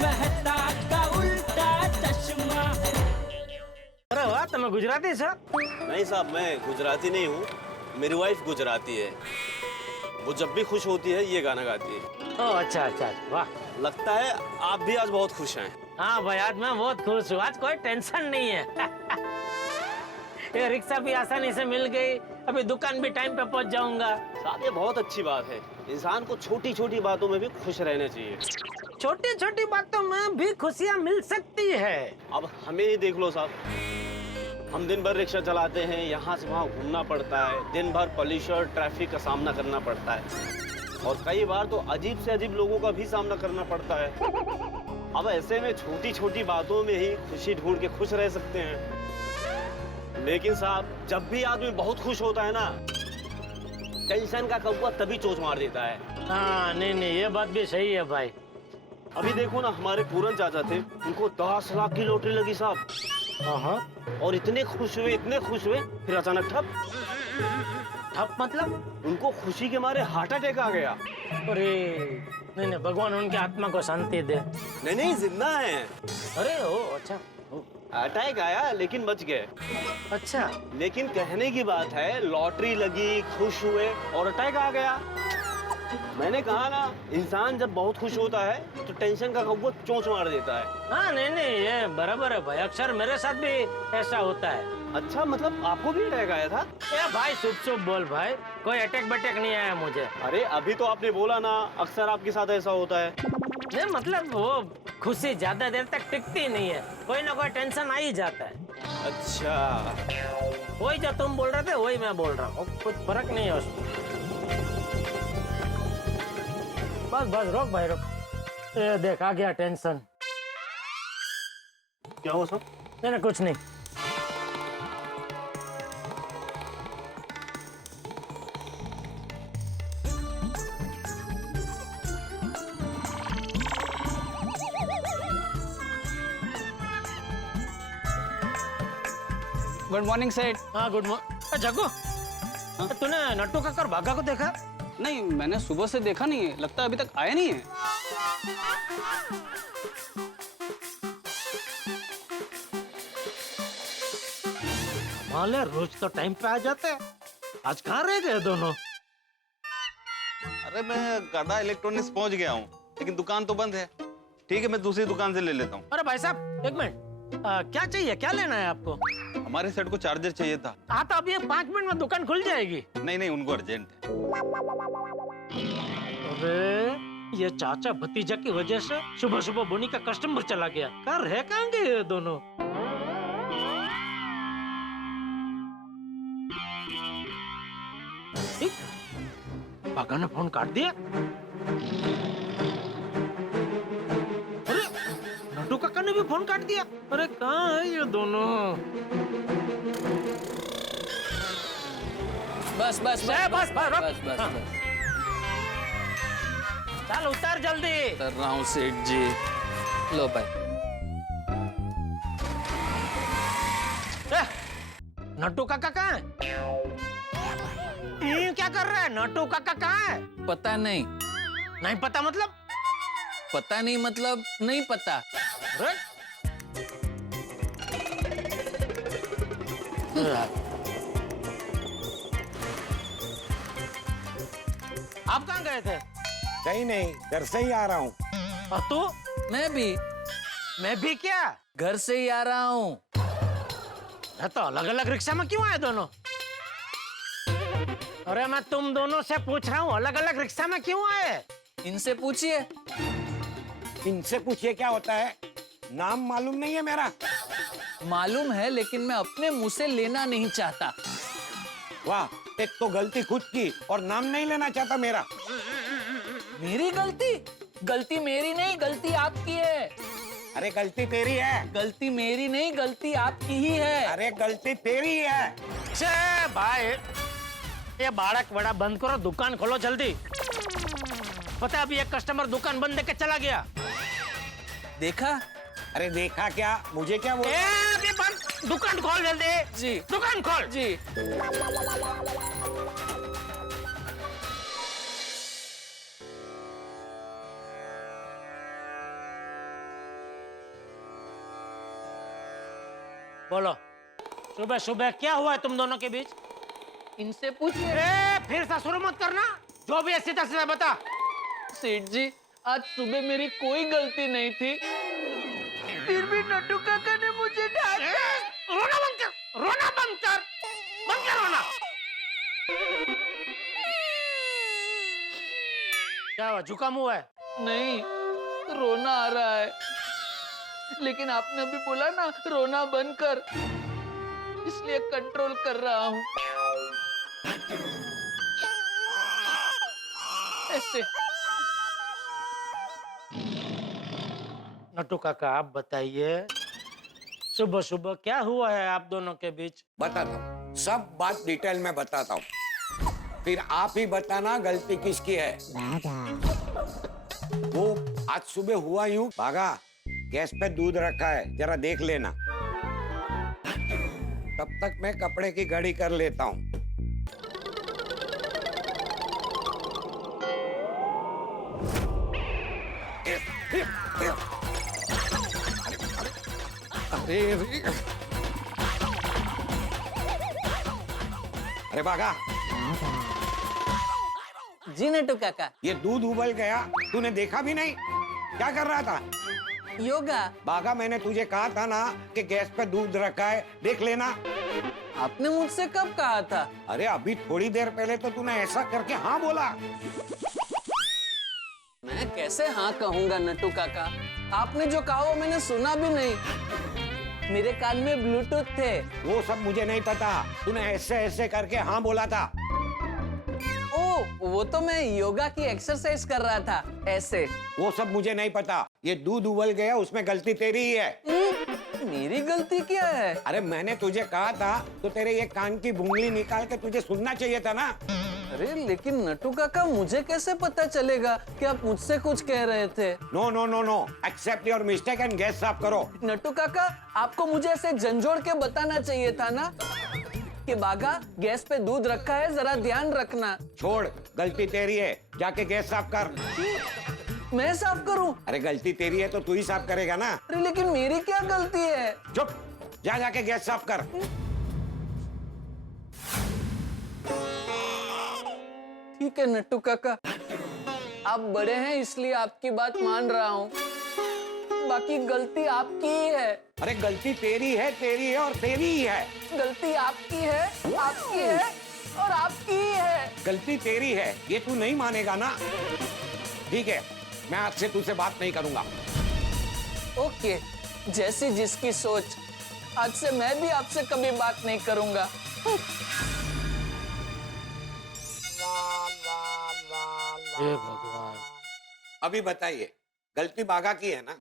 मेहता का उल्टा चश्मा। अरे वाह, तुम्हें गुजराती सर? नहीं साहब, मैं गुजराती नहीं हूँ, मेरी वाइफ गुजराती है। वो जब भी खुश होती है ये गाना गाती है। ओह अच्छा अच्छा, वाह। लगता है आप भी आज बहुत खुश हैं। हाँ भाई, आज मैं बहुत खुश हूँ, आज कोई टेंशन नहीं है। ये रिक्शा भी आसानी से मिल गई, अभी दुकान भी टाइम पे पहुँच जाऊंगा। साहब ये बहुत अच्छी बात है, इंसान को छोटी छोटी बातों में भी खुश रहना चाहिए। छोटी छोटी बातों में भी खुशियाँ मिल सकती है। अब हमें ही देख लो साहब, हम दिन भर रिक्शा चलाते हैं, यहाँ से वहाँ घूमना पड़ता है, दिन भर पॉल्यूशन ट्रैफिक का सामना करना पड़ता है और कई बार तो अजीब से अजीब लोगों का भी सामना करना पड़ता है। अब ऐसे में छोटी छोटी बातों में ही खुशी ढूंढ के खुश रह सकते हैं। लेकिन साहब जब भी आदमी बहुत खुश होता है ना, टेंशन का कौवा तभी चोंच मार देता है। हाँ नहीं नहीं, ये बात भी सही है भाई। अभी देखो ना, हमारे पूरन चाचा थे, उनको 10 लाख की लॉटरी लगी साहब। हाँ, और इतने खुश हुए, फिर अचानक ठप। ठप मतलब? उनको खुशी के मारे हार्ट अटैक आ गया। अरे नहीं नहीं, भगवान उनके आत्मा को शांति दे। नहीं जिंदा है। अरे ओ अच्छा, अटैक आया लेकिन बच गए। अच्छा। लेकिन कहने की बात है, लॉटरी लगी, खुश हुए और अटैक आ गया। मैंने कहा ना, इंसान जब बहुत खुश होता है तो टेंशन का कौवा चोंच मार देता है। हाँ नहीं नहीं, ये बराबर है भाई, अक्सर मेरे साथ भी ऐसा होता है। अच्छा, मतलब आपको भी अटैक आया था? ए भाई शुभ शुभ बोल भाई, कोई अटैक बटैक नहीं आया मुझे। अरे अभी तो आपने बोला ना, अक्सर आपके साथ ऐसा होता है। नहीं मतलब वो खुशी ज्यादा देर तक टिकती नहीं है, कोई ना कोई टेंशन आ ही जाता है। अच्छा, वही जो तुम बोल रहे थे वही मैं बोल रहा हूँ, कुछ फर्क नहीं है उसमें। बस बस रोक भाई रोक। ये देख आ गया टेंशन। क्या हुआ सब? नहीं नहीं कुछ नहीं। गुड मॉर्निंग सेठ। हाँ गुड मॉर्निंग। जग्गू, तूने नट्टू काका और भागा को देखा? नहीं, मैंने सुबह से देखा नहीं है, लगता है अभी तक आया नहीं है। माले रोज तो टाइम पे आ जाते हैं, आज कहाँ रह गए दोनों? अरे मैं गदा इलेक्ट्रॉनिक्स पहुंच गया हूँ, लेकिन दुकान तो बंद है। ठीक है, मैं दूसरी दुकान से ले लेता हूँ। अरे भाई साहब एक मिनट, क्या चाहिए, क्या लेना है आपको? हमारे सेट को चार्जर चाहिए था। हाँ तो अभी 5 मिनट में दुकान खुल जाएगी। नहीं, उनको अर्जेंट है। अरे ये चाचा भतीजा की वजह से सुबह सुबह बोनी का कस्टमर चला गया। कहाँ रह कहाँ गए ये दोनों? भागा ने फोन काट दिया। अरे नट्टू काका ने भी फोन काट दिया। अरे कहाँ है ये दोनों? बस बस बस बस बस। चल उतर जल्दी। कर रहा हूँ सेठ जी। लो भाई। नट्टू काका कहाँ है? ये क्या कर रहा है? नट्टू काका कहाँ है? पता नहीं। नहीं पता मतलब? पता नहीं मतलब नहीं पता। अरे आप कहाँ गए थे? कहीं नहीं, घर से ही आ रहा हूँ। और तू? मैं भी क्या? घर से ही आ रहा हूँ। तो अलग अलग रिक्शा में क्यों आए दोनों? अरे मैं तुम दोनों से पूछ रहा हूँ, अलग अलग रिक्शा में क्यों आए? इनसे पूछिए। इनसे पूछिए क्या होता है? नाम मालूम नहीं है मेरा? मालूम है, लेकिन मैं अपने मुंह से लेना नहीं चाहता। वाह, एक तो गलती खुद की और नाम नहीं लेना चाहता मेरा। मेरी गलती? गलती मेरी नहीं, गलती आपकी है। अरे गलती तेरी है। गलती मेरी नहीं, गलती आपकी ही है। अरे गलती तेरी है। छे भाई, ये बाड़क बड़ा बंद करो, दुकान खोलो जल्दी। पता है अभी एक कस्टमर दुकान बंद देके चला गया। देखा? अरे देखा क्या? मुझे क्या बोल? अभी बंद, दुकान खोल जल्दी। जी दुकान खोल जी। बोलो, सुबह सुबह क्या हुआ है तुम दोनों के बीच? इनसे पूछिए। फिर से शुरू मत करना, जो भी है सीधा सीधा बता। सेठ जी, आज सुबह मेरी कोई गलती नहीं थी, फिर भी नट्टू काका ने मुझे डांटा। रोना बंद कर, रोना बंद कर, बंद कर रोना। क्या हुआ, जुकाम हुआ है? नहीं, रोना आ रहा है, लेकिन आपने अभी बोला ना रोना बंद कर, इसलिए कंट्रोल कर रहा हूँ। ऐसे। नट्टू काका आप बताइए, सुबह सुबह क्या हुआ है आप दोनों के बीच? बताता हूँ, सब बात डिटेल में बताता हूँ, फिर आप ही बताना गलती किसकी है। वो आज सुबह हुआ यूं, भागा, गैस पे दूध रखा है, जरा देख लेना। तब तक मैं कपड़े की घड़ी कर लेता हूँ। अरे भागा, जी नट्टू काका। ये दूध उबल गया, तूने देखा भी नहीं? क्या कर रहा था? योगा। बागा, मैंने तुझे कहा था ना कि गैस पे दूध रखा है, देख लेना। आपने मुझसे कब कहा था? अरे अभी थोड़ी देर पहले तो तूने ऐसा करके हाँ बोला। मैं कैसे हाँ कहूँगा नट्टू काका, आपने जो कहा वो मैंने सुना भी नहीं, मेरे कान में ब्लूटूथ थे। वो सब मुझे नहीं पता, तूने ऐसे ऐसे करके हाँ बोला था। ओ, वो तो मैं योगा की एक्सरसाइज कर रहा था, ऐसे। वो सब मुझे नहीं पता, ये दूध उबल गया, उसमें गलती तेरी ही है। मेरी गलती क्या है? अरे मैंने तुझे कहा था तो तेरे ये कान की बुंगली निकाल के तुझे सुनना चाहिए था ना। अरे लेकिन नट्टू काका, मुझे कैसे पता चलेगा कि आप मुझसे कुछ कह रहे थे? No no no no, accept your mistake and गैस साफ करो। नट्टू काका, आपको मुझे ऐसे झंझोड़ के बताना चाहिए था ना कि बागा, गैस पे दूध रखा है, जरा ध्यान रखना। छोड़, गलती तेरी है, जाके गैस साफ कर। मैं साफ करूं? अरे गलती तेरी है तो तू ही साफ करेगा ना। अरे लेकिन मेरी क्या गलती है? चुप, जा जाके गैस साफ कर। ठीक है नट्टू काका, आप बड़े हैं इसलिए आपकी बात मान रहा हूँ, बाकी गलती आपकी ही है। अरे गलती तेरी है और तेरी ही है। गलती आपकी है और आपकी ही है। गलती तेरी है, ये तू नहीं मानेगा ना। ठीक है, मैं आज से तुझसे बात नहीं करूंगा। ओके, जैसी जिसकी सोच, आज से मैं भी आपसे कभी बात नहीं करूंगा। हे भगवान। अभी बताइए, गलती बागा की है ना?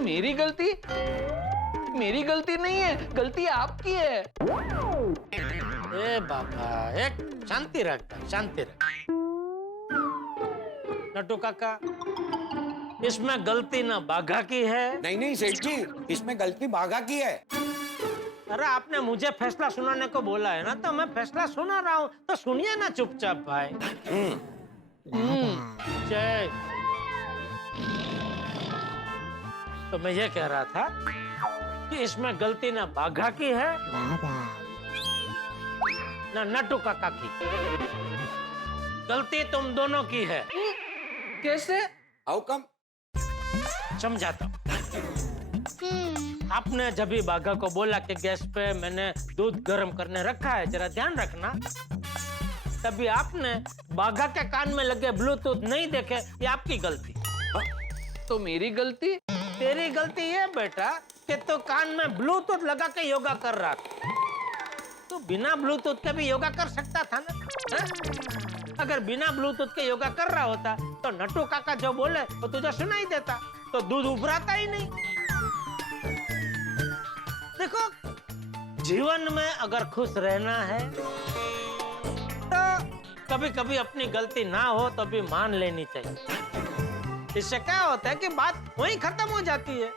मेरी गलती? मेरी गलती नहीं है, गलती आपकी है। ए बाबा, एक शांति रख, शांति रख। नट्टू काका, इसमें गलती ना बाघा की है। नहीं नहीं सेठ जी, इसमें गलती बागा की है। अरे आपने मुझे फैसला सुनाने को बोला है ना, तो मैं फैसला सुना रहा हूँ, तो सुनिए ना चुपचाप भाई। जय। तो मैं ये कह रहा था कि इसमें गलती ना बाघा की है ना नट्टू काका की, गलती तुम दोनों की है। कैसे? How come? समझाता हूं। आपने जब भी बाघा को बोला कि गैस पे मैंने दूध गर्म करने रखा है, जरा ध्यान रखना, तभी आपने बाघा के कान में लगे ब्लूटूथ नहीं देखे, ये आपकी गलती। तो मेरी गलती? तेरी गलती ये बेटा कि तो कान में ब्लूटूथ लगा के योगा कर रहा था, तो बिना ब्लूटूथ के भी योगा कर सकता था ना। है? अगर बिना ब्लूटूथ के योगा कर रहा होता तो नट्टू काका जो बोले वो तुझे सुनाई देता, तो दूध उभराता ही नहीं। देखो, जीवन में अगर खुश रहना है तो कभी कभी अपनी गलती ना हो तो भी मान लेनी चाहिए। इससे क्या होता है कि बात वहीं खत्म हो जाती है।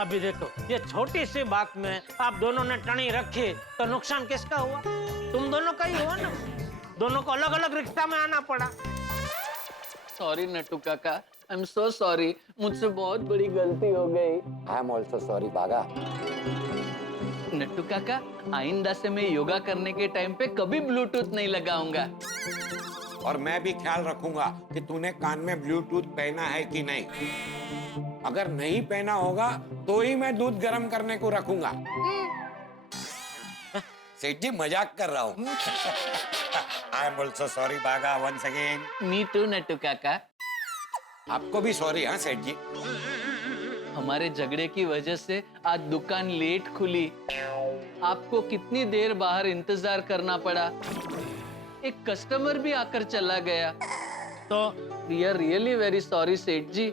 अभी देखो, ये छोटी सी बात में आप दोनों ने टनी रखी तो नुकसान किसका हुआ? तुम दोनों का ही हुआ ना। दोनों को अलग अलग रिश्ता में आना पड़ा। सॉरी नट्टू काका, आई एम सो सॉरी, मुझसे बहुत बड़ी गलती हो गई। आई एम ऑल्सो सॉरी बागा। नट्टू काका, आइंदा से मैं योगा करने के टाइम पे कभी ब्लूटूथ नहीं लगाऊंगा। और मैं भी ख्याल रखूंगा कि तूने कान में ब्लूटूथ पहना है कि नहीं। अगर नहीं पहना होगा तो ही मैं दूध गर्म करने को रखूंगा। सेठ जी मजाक कर रहा हूँ। I am also sorry Bagha once again. Me too Nattu Kaka. आपको भी सॉरी। हाँ सेठ जी। हमारे झगड़े की वजह से आज दुकान लेट खुली। आपको कितनी देर बाहर इंतजार करना पड़ा। एक कस्टमर भी आकर चला गया। तो we are really very sorry Seth ji.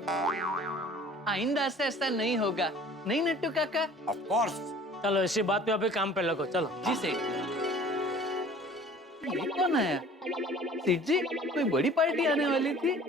आइंदा से ऐसा नहीं होगा, नहीं नट्टू काका? Of course. चलो इसी बात पे अभी काम पे लगो, चलो। जी सेठ। ये कौन आया? सेठ जी, कोई बड़ी पार्टी आने वाली थी।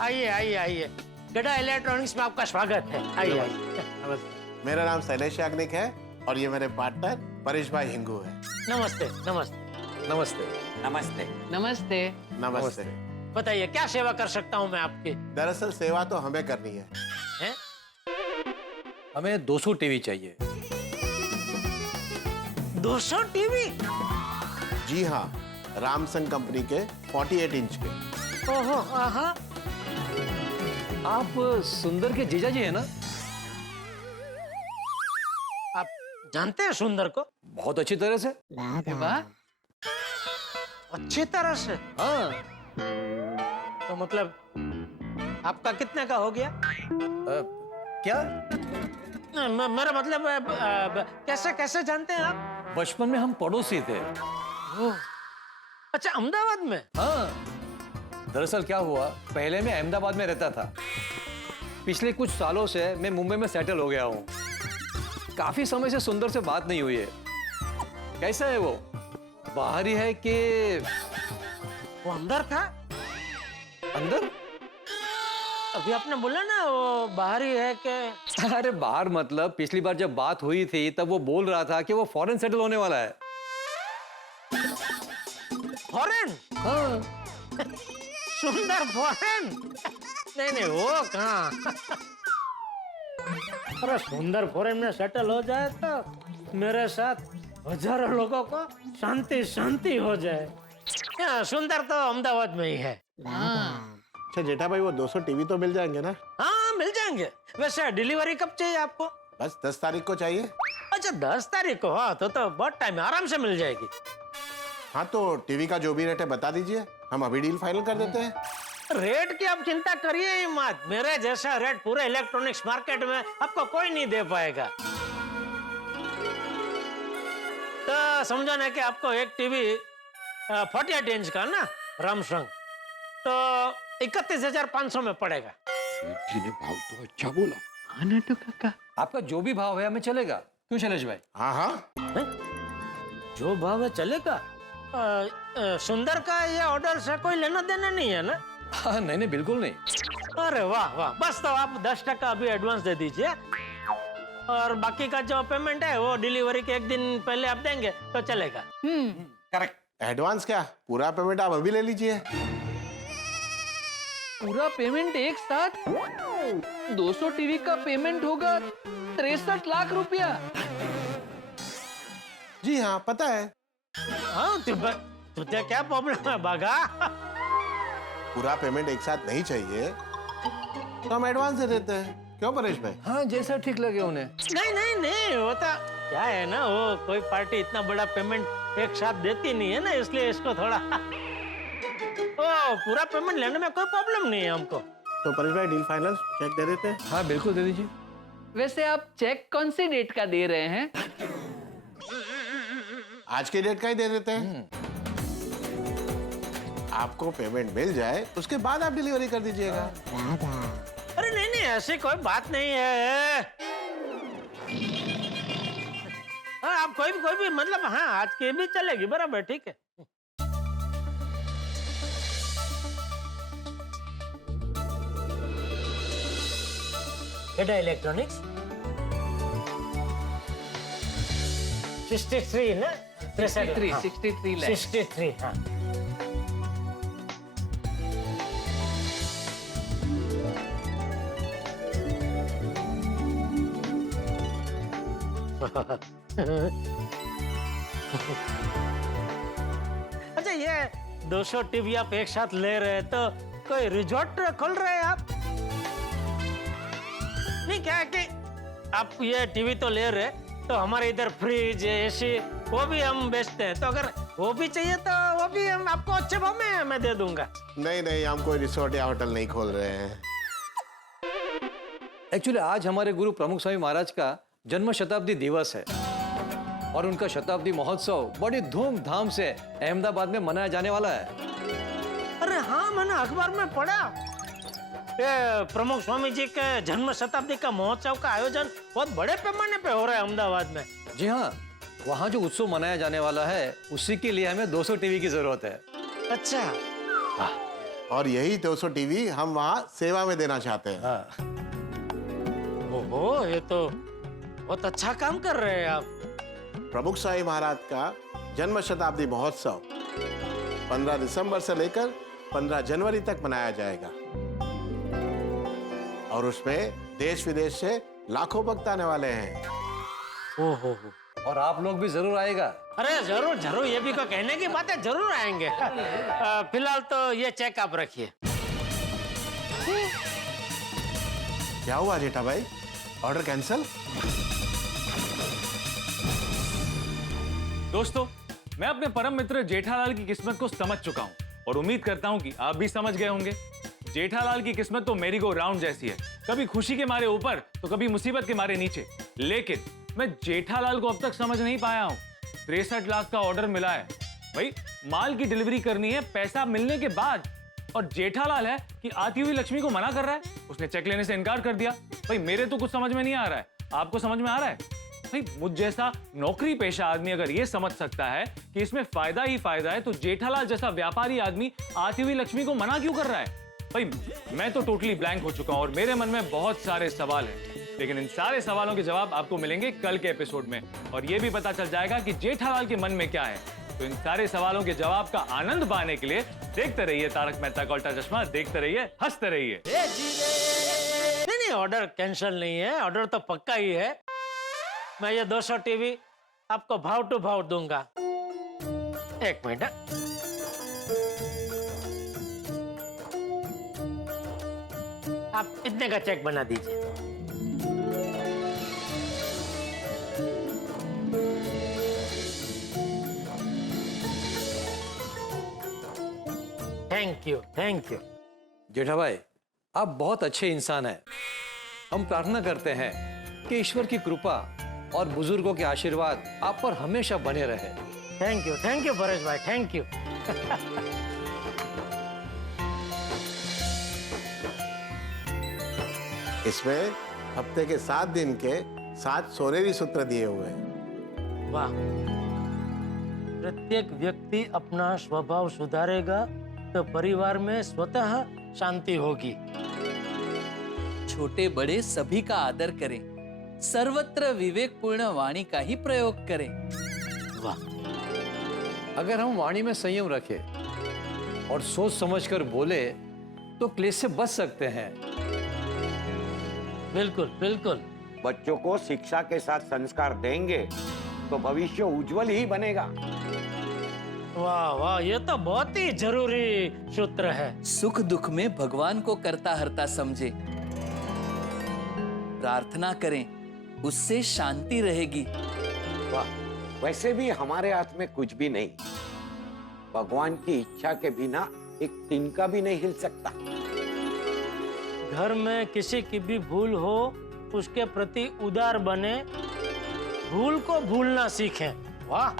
आइए आइए आइए, गड़ा इलेक्ट्रॉनिक्स में आपका स्वागत है। आइए आइए। मेरा नाम शैलेश याग्निक है और ये मेरे पार्टनर परेश भाई हिंगू है। नमस्ते नमस्ते। नमस्ते। नमस्ते। नमस्ते। नमस्ते। बताइए क्या सेवा कर सकता हूँ मैं आपकी? दरअसल सेवा तो हमें करनी है। हैं? हमें 200 टीवी चाहिए। 200 टीवी? जी हाँ, रामसंग कंपनी के 48 इंच के। ओहो, आहा। आप सुंदर के जीजा जी है ना? आप जानते हैं सुंदर को? बहुत अच्छी तरह से। वाह, अच्छी तरह से? हाँ। तो मतलब आपका कितने का हो गया? क्या? मेरा मतलब कैसे कैसे जानते हैं आप? बचपन में हम पड़ोसी थे। ओह, अच्छा, अहमदाबाद में? हाँ। दरअसल क्या हुआ, पहले मैं अहमदाबाद में रहता था। पिछले कुछ सालों से मैं मुंबई में सेटल हो गया हूँ। काफी समय से सुंदर से बात नहीं हुई है। कैसा है वो? बाहर ही है कि वो अंदर था? अंदर? अभी आपने बोला ना वो बाहर ही है कि? अरे बाहर मतलब पिछली बार जब बात हुई थी तब वो बोल रहा था कि वो फॉरेन सेटल होने वाला है। फॉरेन? हाँ। सुंदर फॉरेन? नहीं नहीं, वो कहाँ। अरे सुंदर फॉरेन में सेटल हो जाए तो मेरे साथ हजारों लोगों को शांति शांति हो जाए। सुंदर तो अहमदाबाद में ही है। अच्छा जेठा भाई, वो 200 टीवी तो मिल जाएंगे ना? हाँ मिल जाएंगे। वैसे डिलीवरी कब चाहिए आपको? बस 10 तारीख को चाहिए। अच्छा 10 तारीख को? हाँ तो बहुत टाइम है, आराम से मिल जाएगी। हाँ तो टीवी का जो भी रेट है बता दीजिए, हम अभी डील फाइनल कर देते हैं। रेट की आप चिंता करिए ही मत। मेरे जैसा रेट पूरे इलेक्ट्रॉनिक्स मार्केट में आपको कोई नहीं दे पाएगा। तो समझो ना कि आपको एक टीवी 48 इंच का ना रामसंग तो 31,500 में पड़ेगा। सेठ जी ने भाव तो अच्छा बोला। हाँ नट्टू काका। आपका जो भी भाव है हमें चलेगा। क्यों शैलेश भाई? हाँ हाँ, जो भाव है चलेगा। सुंदर का ये ऑर्डर से कोई लेना देना नहीं है ना? हाँ, नहीं नहीं बिल्कुल नहीं। अरे वाह वाह, बस तो आप 10% अभी एडवांस दे दीजिए और बाकी का जो पेमेंट है वो डिलीवरी के एक दिन पहले आप देंगे तो चलेगा। करेक्ट। एडवांस क्या, पूरा पेमेंट आप अभी ले लीजिए। पूरा पेमेंट एक साथ? 200 टीवी का पेमेंट होगा 63 लाख रुपया। जी हाँ पता है। हाँ तुझे क्या प्रॉब्लम है बागा? पूरा पेमेंट एक साथ नहीं चाहिए तो हम एडवांस दे देते हैं। क्यों परेश भाई? हाँ, जैसा ठीक लगे उन्हें। नहीं नहीं नहीं, होता क्या है ना, वो कोई पार्टी इतना बड़ा पेमेंट एक साथ देती नहीं है ना, इसलिए इसको थोड़ा ओ पूरा पेमेंट लेने में कोई प्रॉब्लम नहीं है हमको। तो परेश भाई डील फाइनल, चेक दे देते हैं। हाँ बिल्कुल दे दीजिए। वैसे आप चेक कौन सी डेट का दे रहे हैं? आज के डेट का ही दे देते हैं। आपको पेमेंट मिल जाए उसके बाद आप डिलीवरी कर दीजिएगा। अरे नहीं नहीं, ऐसी कोई बात नहीं है। हाँ आप कोई भी मतलब, हाँ आज की भी चलेगी, बराबर ठीक है। बेटा इलेक्ट्रॉनिक्स 63 ना 63 लाख 63 हाँ अच्छा ये 200 टीवी आप एक साथ ले रहे हैं तो कोई रिजॉर्ट खोल रहे हैं आप? नहीं क्या है कि आप ये टीवी तो ले रहे हैं तो हमारे इधर फ्रिज एसी वो भी हम बेचते हैं, तो अगर वो भी चाहिए तो वो भी हम आपको अच्छे भाव में मैं दे दूंगा। नहीं नहीं, हम कोई रिसोर्ट या होटल नहीं खोल रहे हैं। एक्चुअली आज हमारे गुरु प्रमुख स्वामी महाराज का जन्म शताब्दी दिवस है और उनका शताब्दी महोत्सव बड़ी धूमधाम से अहमदाबाद में मनाया जाने वाला है। अरे हाँ, मैंने अखबार में पढ़ा ये प्रमुख स्वामी जी के जन्म शताब्दी का महोत्सव का आयोजन बहुत बड़े पैमाने पे हो रहा है अहमदाबाद में। जी हाँ, वहाँ जो उत्सव मनाया जाने वाला है उसी के लिए हमें 200 टीवी की जरूरत है। अच्छा, और यही 200 टीवी हम वहाँ सेवा में देना चाहते हैं। हाँ। ओहो, ये तो बहुत अच्छा काम कर रहे हैं आप। प्रमुख स्वामी महाराज का जन्म शताब्दी महोत्सव 15 दिसंबर से लेकर 15 जनवरी तक मनाया जाएगा और उसमें देश विदेश से लाखों भक्त आने वाले हैं। ओहो, और आप लोग भी जरूर आएगा। अरे जरूर जरूर, ये भी कोई कहने की बात है, जरूर आएंगे। फिलहाल तो ये चेक आप रखिए। क्या हुआ जेठा भाई, ऑर्डर कैंसिल? दोस्तों, मैं अपने परम मित्र जेठालाल की किस्मत को समझ चुका हूं और उम्मीद करता हूं कि आप भी समझ गए होंगे। जेठालाल की किस्मत तो मेरी गो राउंड जैसी है, कभी खुशी के मारे ऊपर तो कभी मुसीबत के मारे नीचे। लेकिन मैं जेठालाल को अब तक समझ नहीं पाया हूं। 63 लाख का ऑर्डर मिला है भाई, माल की डिलीवरी करनी है पैसा मिलने के बाद, और जेठालाल है कि आती हुई लक्ष्मी को मना कर रहा है। उसने चेक लेने से इनकार कर दिया। भाई मेरे तो कुछ समझ में नहीं आ रहा है, आपको समझ में आ रहा है? भाई मुझ जैसा नौकरी पेशा आदमी अगर ये समझ सकता है कि इसमें फायदा ही फायदा है, तो जेठालाल जैसा व्यापारी आदमी आती हुई लक्ष्मी को मना क्यों कर रहा है? भाई मैं तो टोटली ब्लैंक हो चुका हूं और मेरे मन में बहुत सारे सवाल हैं, लेकिन इन सारे सवालों के जवाब आपको मिलेंगे कल के एपिसोड में, और ये भी पता चल जाएगा कि जेठालाल के मन में क्या है। तो इन सारे सवालों के जवाब का आनंद पाने के लिए देखते रहिए तारक मेहता का उल्टा चश्मा, देखते रहिए, हंसते रहिए। नहीं, ऑर्डर कैंसिल नहीं है, ऑर्डर तो पक्का ही है। मैं ये 200 टीवी आपको भाव टू भाव दूंगा। एक मिनट, आप इतने का चेक बना दीजिए। Thank you, thank you. Jetha भाई, आप बहुत अच्छे इंसान हैं। हम प्रार्थना करते हैं कि ईश्वर की कृपा और बुजुर्गों के आशीर्वाद आप पर हमेशा बने रहे। थैंक यू परेश भाई, थैंक यू। इसमें हफ्ते के 7 दिन के 7 सोनेरी सूत्र दिए हुए हैं। वाह, प्रत्येक व्यक्ति अपना स्वभाव सुधारेगा तो परिवार में स्वतः शांति होगी। छोटे बड़े सभी का आदर करें, सर्वत्र विवेकपूर्ण वाणी का ही प्रयोग करें। वाह, अगर हम वाणी में संयम रखें और सोच समझकर बोले तो क्लेश से बच सकते हैं। बिल्कुल बिल्कुल। बच्चों को शिक्षा के साथ संस्कार देंगे तो भविष्य उज्जवल ही बनेगा। वाह वाह, ये तो बहुत ही जरूरी सूत्र है। सुख दुख में भगवान को करता हरता समझे, प्रार्थना करें, उससे शांति रहेगी। वाह, वैसे भी हमारे हाथ में कुछ भी नहीं, भगवान की इच्छा के बिना एक तिनका भी नहीं हिल सकता। घर में किसी की भी भूल हो, उसके प्रति उदार बने, भूल को भूलना सीखें। वाह,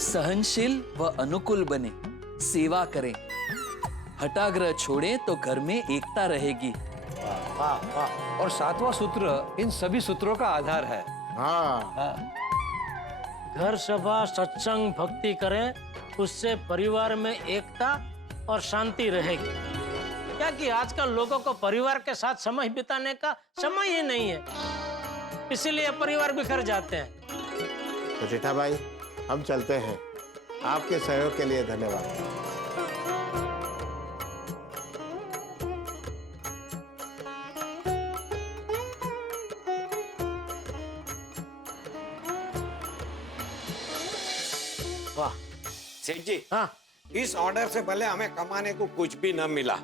सहनशील व अनुकूल बने, सेवा करें, हठाग्रह छोड़ें तो घर में एकता रहेगी। वाह वाह। और 7वां सूत्र इन सभी सूत्रों का आधार है। हाँ, घर सभा सत्संग भक्ति करें, उससे परिवार में एकता और शांति रहेगी। क्या कि आजकल लोगों को परिवार के साथ समय बिताने का समय ही नहीं है, इसीलिए परिवार बिखर जाते हैं। तो जेठा भाई हम चलते हैं, आपके सहयोग के लिए धन्यवाद। वाह। सेठ जी, हाँ इस ऑर्डर से भले हमें कमाने को कुछ भी न मिला,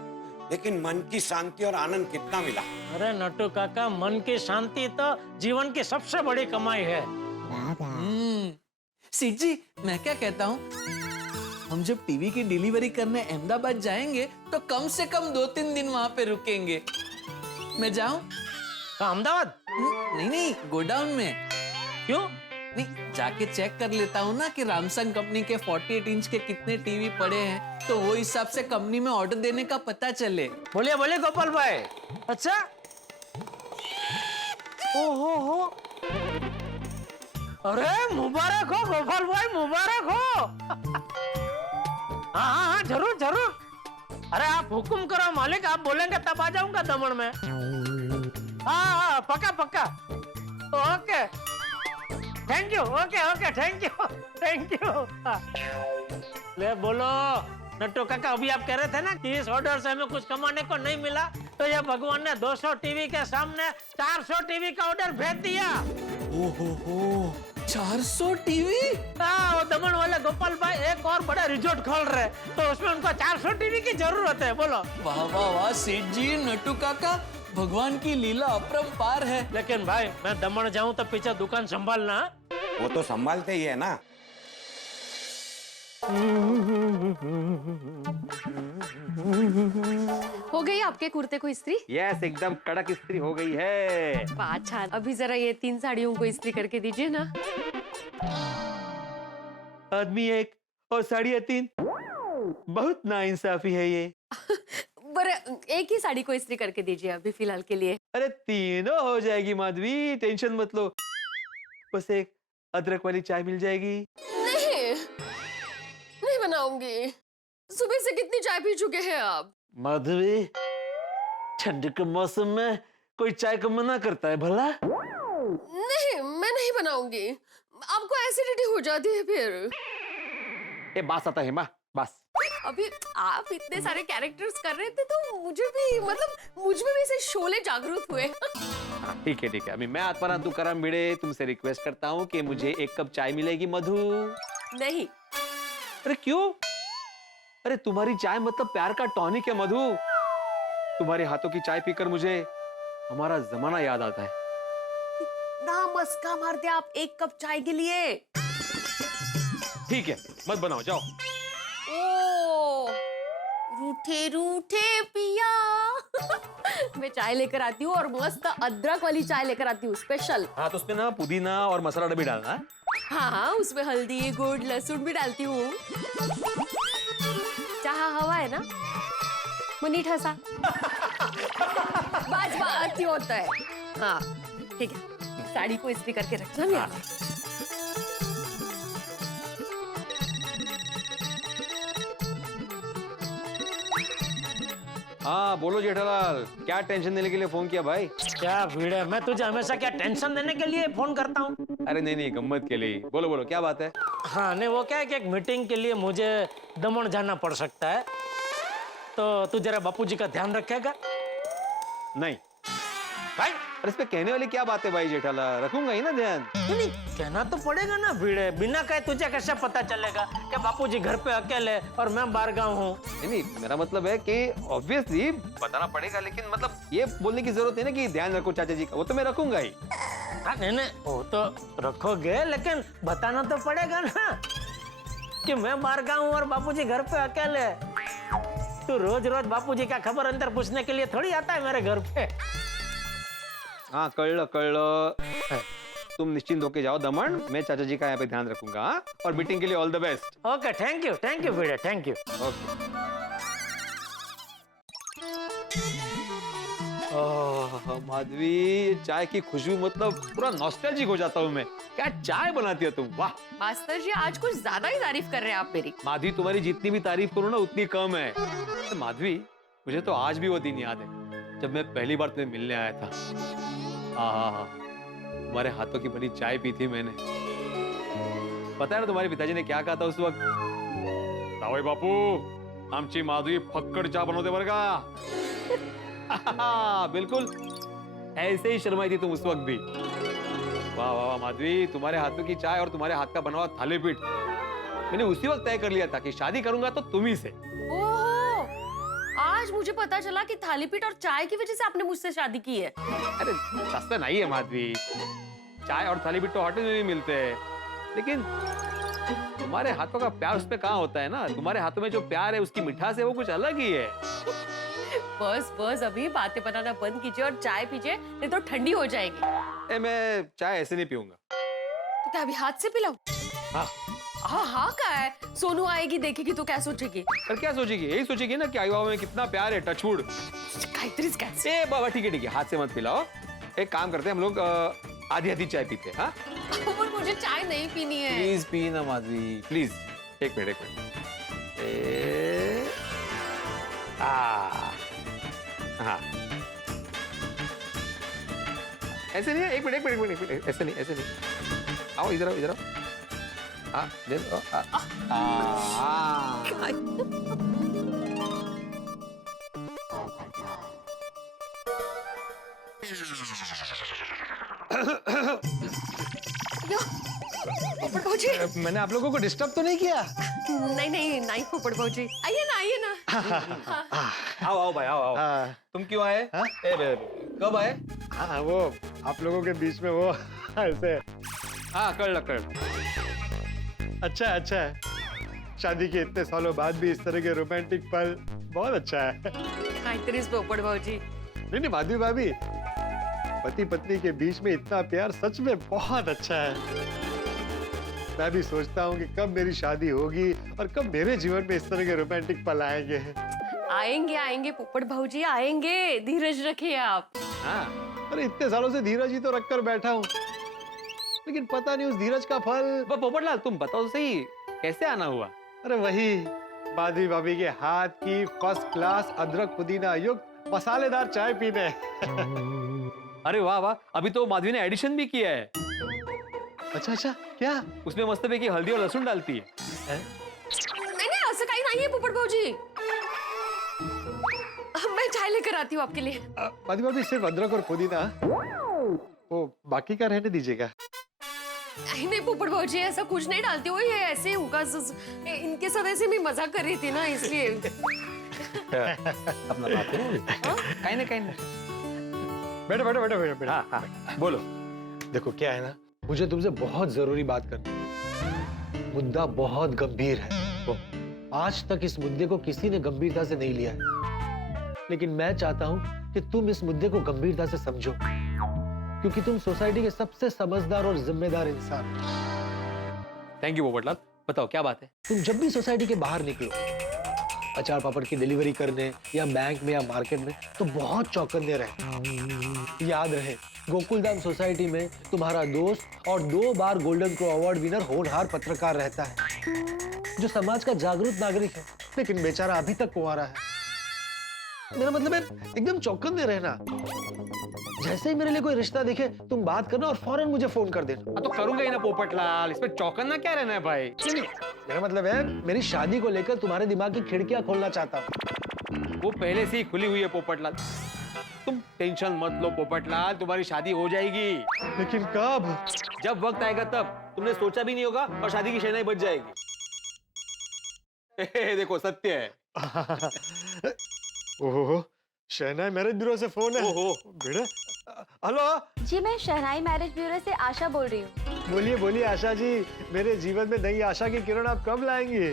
लेकिन मन की शांति और आनंद कितना मिला। अरे नट्टू काका, मन की शांति तो जीवन की सबसे बड़ी कमाई है। सेठ जी, मैं क्या कहता हूँ, हम जब टीवी की डिलीवरी करने अहमदाबाद जाएंगे तो कम से कम 2-3 दिन वहाँ पे रुकेंगे। मैं जाऊँ? अहमदाबाद? नहीं, गोडाउन में। क्यों? नहीं, जाके चेक कर लेता हूँ ना कि रामसंग कंपनी के 48 इंच के कितने टीवी पड़े हैं, तो वो हिसाब से कंपनी में ऑर्डर देने का पता चले। बोलिए बोलिए गोपाल भाई। अच्छा, हो। अरे मुबारक हो गोपाल भाई, मुबारक हो। हाँ, जरूर। अरे आप हुक्म करो मालिक, आप बोलेंगे तब आ जाऊंगा दमन में। हाँ, पक्का। Okay, thank you. Okay, thank you. ले बोलो नट्टू काका, अभी आप कह रहे थे ना कि इस ऑर्डर से हमें कुछ कमाने को नहीं मिला, तो ये भगवान ने 200 टीवी के सामने 400 टीवी का ऑर्डर भेज दिया। ओहो, 400 टीवी? हाँ, वो दमन वाले गोपाल भाई एक और बड़ा रिजॉर्ट खोल रहे, तो उसमें उनको 400 टीवी की जरूरत है। बोलो। वाह सेठ जी, नट्टू काका, भगवान की लीला अपरंपार है। लेकिन भाई मैं दमन जाऊं तो पीछे दुकान संभालना। वो तो संभालते ही है ना। हो गई आपके कुर्ते को इस्त्री? यस, एकदम कड़क इस्त्री हो गई है। अच्छा, अभी जरा ये 3 साड़ियों को इस्त्री करके दीजिए ना। आदमी 1 और साड़ियाँ 3, बहुत नाइंसाफी है ये। पर एक ही साड़ी को इस्त्री करके दीजिए अभी फिलहाल के लिए। अरे तीनों हो जाएगी माधवी, टेंशन मत लो। बस एक अदरक वाली चाय मिल जाएगी। नहीं बनाऊंगी। सुबह से कितनी चाय पी चुके हैं आप? माधवी, ठंड के मौसम में कोई चाय को मना करता है भला? नहीं, मैं नहीं बनाऊंगी। आपको एसिडिटी हो जाती है फिर। ए बास आता है माँ, बस। अभी आप इतने सारे कैरेक्टर्स कर रहे थे तो मुझ में भी ऐसे शोले जागृत हुए। ठीक है। अभी मैं आत्मा तू करम भिड़े तुमसे रिक्वेस्ट करता हूँ कि मुझे 1 कप चाय मिलेगी मधु। नहीं। अरे क्यों? अरे तुम्हारी चाय मतलब प्यार का टॉनिक है मधु। तुम्हारे हाथों की चाय पीकर मुझे हमारा जमाना याद आता है। ना मस्का मारते आप 1 कप चाय के लिए। ठीक है, मत बनाओ, जाओ। ओ, रूठे पिया। मैं चाय लेकर आती हूँ और मस्त अदरक वाली चाय लेकर आती हूँ, स्पेशल। हाँ, तो उसमें ना पुदीना और मसाला डब्बी डालना। हाँ, उसमें हल्दी, गुड़, लहसुन भी डालती हूँ। चाह हवा है ना, मीठा सा। बात होता है। हाँ, ठीक है। साड़ी को इस्त्री करके रखना नहीं आता। हाँ बोलो जेठालाल, क्या टेंशन देने के लिए फोन किया भाई? क्या भीड़ है, मैं तुझे हमेशा क्या टेंशन देने के लिए फोन करता हूँ? अरे नहीं, गम्मत के लिए। बोलो क्या बात है? हाँ, नहीं वो क्या है कि एक मीटिंग के लिए मुझे दमन जाना पड़ सकता है, तो तू जरा बापूजी का ध्यान रखेगा? नहीं भाई, अरे इस पे कहने वाली क्या बात है भाई जेठालाल, रखूंगा ही ना ध्यान। नहीं, कहना तो पड़ेगा ना भीड़, बिना कहे तुझे कैसे पता चलेगा कि बापूजी घर पे अकेले और मैं बाहर गाँव हूँ? नहीं, मेरा मतलब है कि ऑब्वियसली बताना पड़ेगा, लेकिन मतलब ये बोलने की जरूरत है ना कि ध्यान रखो चाचा जी का, वो तो मैं रखूंगा ही। हाँ, नहीं वो तो रखोगे, लेकिन बताना तो पड़ेगा ना कि मैं बाहर गाँव हूँ और बापूजी घर पे अकेले। तू रोज बापूजी का खबर अंदर पूछने के लिए थोड़ी आता है मेरे घर पे। हाँ, कळलं। तुम निश्चिंत होके जाओ दमन, मैं चाचा जी का यहाँ पे ध्यान रखूंगा। हाँ? और मीटिंग के लिए all the best. Okay, thank you भीड़, थैंक यू। ओह माधवी, चाय की खुशबू मतलब पूरा नॉस्टैल्जिक हो जाता हूँ मैं। क्या चाय बनाती है तुम, वाह। मास्टर जी, आज कुछ ज्यादा ही तारीफ कर रहे हैं आप मेरी। माधवी, तुम्हारी जितनी भी तारीफ करूँ ना उतनी कम है। तो माधवी, मुझे तो आज भी वो दिन याद है जब मैं पहली बार तुम्हें मिलने आया था। हाँ, तुम्हारे हाथों की बनी चाय पी थी मैंने। पता है ना तुम्हारे पिताजी ने क्या कहा था उस वक्त? रावई बापू, आमची माधवी फक्कड़ चा बनवते बरं का। बिल्कुल ऐसे ही शर्माई थी तुम उस वक्त भी। वाह वाह वाह माधवी, तुम्हारे हाथों की चाय और तुम्हारे हाथ का बना हुआ थाली पीठ मैंने उसी वक्त तय कर लिया था कि शादी करूंगा तो तुम ही से। ओहो, आज मुझे पता चला कि थाली पीठ और चाय की वजह से आपने मुझसे शादी की है। अरे सस्ता नहीं है माधवी, चाय और थाली पीठ तो होटल में भी मिलते हैं, लेकिन तुम्हारे हाथों का प्यार उसमें कहाँ होता है ना। तुम्हारे हाथों में जो प्यार है उसकी मिठास है वो कुछ अलग ही है। बस बस अभी बातें बनाना बंद कीजिए और चाय पीजिए, नहीं तो ठंडी हो जाएगी। मैं चाय ऐसे नहीं पीऊंगा। तो क्या अभी हाथ से पिलाऊं? हाँ हाँ क्या है, सोनू आएगी देखेगी तो क्या सोचेगी? पर क्या सोचेगी? यही सोचेगी ना कि आई बाबा में कितना प्यार है, टचवुड। ए बाबा ठीक है, हाथ से मत पिलाओ। एक काम करते हैं हम लोग, आधी आधी चाय पीते हैं। हाँ और मुझे चाय नहीं पीनी है। प्लीज पी ना माधवी, प्लीज। एक मिनट हाँ ऐसे नहीं है, एक मिनट ऐसे नहीं। आओ इधर आओ। हाँ दे दो। पोपट भाऊजी, मैंने आप लोगों को डिस्टर्ब तो नहीं किया? नहीं पोपट भाऊजी, आइए ना। आओ भाई आओ। तुम क्यों आए? कब आए? हाँ वो आप लोगों के बीच में वो ऐसे। हाँ कर। अच्छा है, शादी के इतने सालों बाद भी इस तरह के रोमांटिक पल बहुत अच्छा है। पोपट भाऊजी। नहीं माधवी भाभी, पति पत्नी के बीच में इतना प्यार सच में बहुत अच्छा है। मैं भी सोचता हूँ कि कब मेरी शादी होगी और कब मेरे जीवन में इस तरह के रोमांटिक पल आएंगे। आएंगे पोपट भाऊजी, आएंगे, धीरज रखिए आप। हाँ, अरे इतने सालों से धीरज ही तो रखकर बैठा हूँ, लेकिन पता नहीं उस धीरज का फल। पोपटलाल तुम बताओ सही, कैसे आना हुआ? अरे वही माधवी भाभी के हाथ की फर्स्ट क्लास अदरक पुदीना युक्त मसालेदार चाय पीने। अरे वाह वाह, अभी तो माधवी ने एडिशन भी किया है। अच्छा क्या? उसमें मस्त पैकी हल्दी और लहसुन डालती है। नहीं असं काही नाहीये पोपट भाऊजी। मैं चाय लेकर आती हूँ आपके लिए। माधवी भाभी सिर्फ अदरक और पुदीना, वो बाकी का रहने दीजिएगा। नहीं पोपट भाऊजी, ऐसा कुछ नहीं डालती हूँ, ये ऐसे होगा। इनके साथ ऐसे मैं मजाक कर रही थी ना, इसलिए। अपना बात है। कहीं नहीं। बैठो। हाँ बोलो। देखो क्या है ना, मुझे तुमसे बहुत जरूरी बात करनी है। मुद्दा बहुत गंभीर है। आज तक इस मुद्दे को किसी ने गंभीरता से नहीं लिया है, लेकिन मैं चाहता हूं कि तुम इस मुद्दे को गंभीरता से समझो, क्योंकि तुम सोसाइटी के सबसे समझदार और जिम्मेदार इंसान हो। थैंक यू पोपटलाल, बताओ क्या बात है? तुम जब भी सोसाइटी के बाहर निकलो, अचार पापड़ की डिलीवरी करने या बैंक में या मार्केट में, तो बहुत चौकन्ने रहे। याद रहे, गोकुलधाम सोसाइटी में तुम्हारा दोस्त और 2 बार गोल्डन क्रो अवार्ड विनर होनहार पत्रकार रहता है, जो समाज का जागरूक नागरिक है, लेकिन बेचारा अभी तक कुंवारा है। मेरा मतलब है एकदम चौकन्ने रहना। जैसे ही मेरे लिए कोई रिश्ता दिखे, तुम बात करना और फौरन मुझे फोन कर देना। तो करूंगा ही ना पोपटलाल, इसमें चौकन्ना क्या रहना है भाई? मेरा मतलब है, मेरी शादी को लेकर तुम्हारे दिमाग की खिड़कियां खोलना चाहता हूँ। वो पहले से ही खुली हुई है पोपटलाल, तुम टेंशन मत लो पोपटलाल, तुम्हारी शादी हो जाएगी। लेकिन कब? जब वक्त आएगा तब। तुमने सोचा भी नहीं होगा और शादी की शहनाई बज जाएगी। देखो सत्य है। ओहो, शहनाई मैरिज ब्यूरो से फोन है। ओहो बेटा, हेलो जी, मैं शहनाई मैरिज ब्यूरो से आशा बोल रही हूँ। बोलिए आशा जी, मेरे जीवन में नई आशा की किरण आप कब लाएंगी?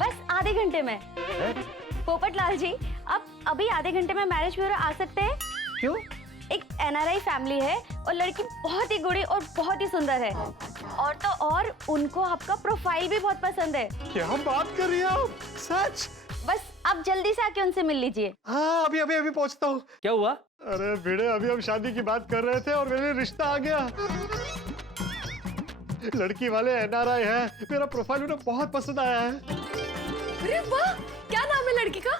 बस आधे घंटे में। पोपटलाल जी, आप अभी आधे घंटे में मैरिज ब्यूरो आ सकते हैं? क्यों? एक NRI फैमिली है और लड़की बहुत ही गुड़ी और बहुत ही सुंदर है, और तो और उनको आपका प्रोफाइल भी बहुत पसंद है। क्या बात कर रही हैं आप? सच? बस आप जल्दी से आके उनसे मिल लीजिए। हाँ, अभी पहुंचता हूँ। क्या हुआ? अरे भिड़े, अभी हम शादी की बात कर रहे थे और मेरे रिश्ता आ गया। लड़की वाले NRI है, मेरा प्रोफाइल उन्हें बहुत पसंद आया है। अरे वाह, क्या नाम है लड़की का?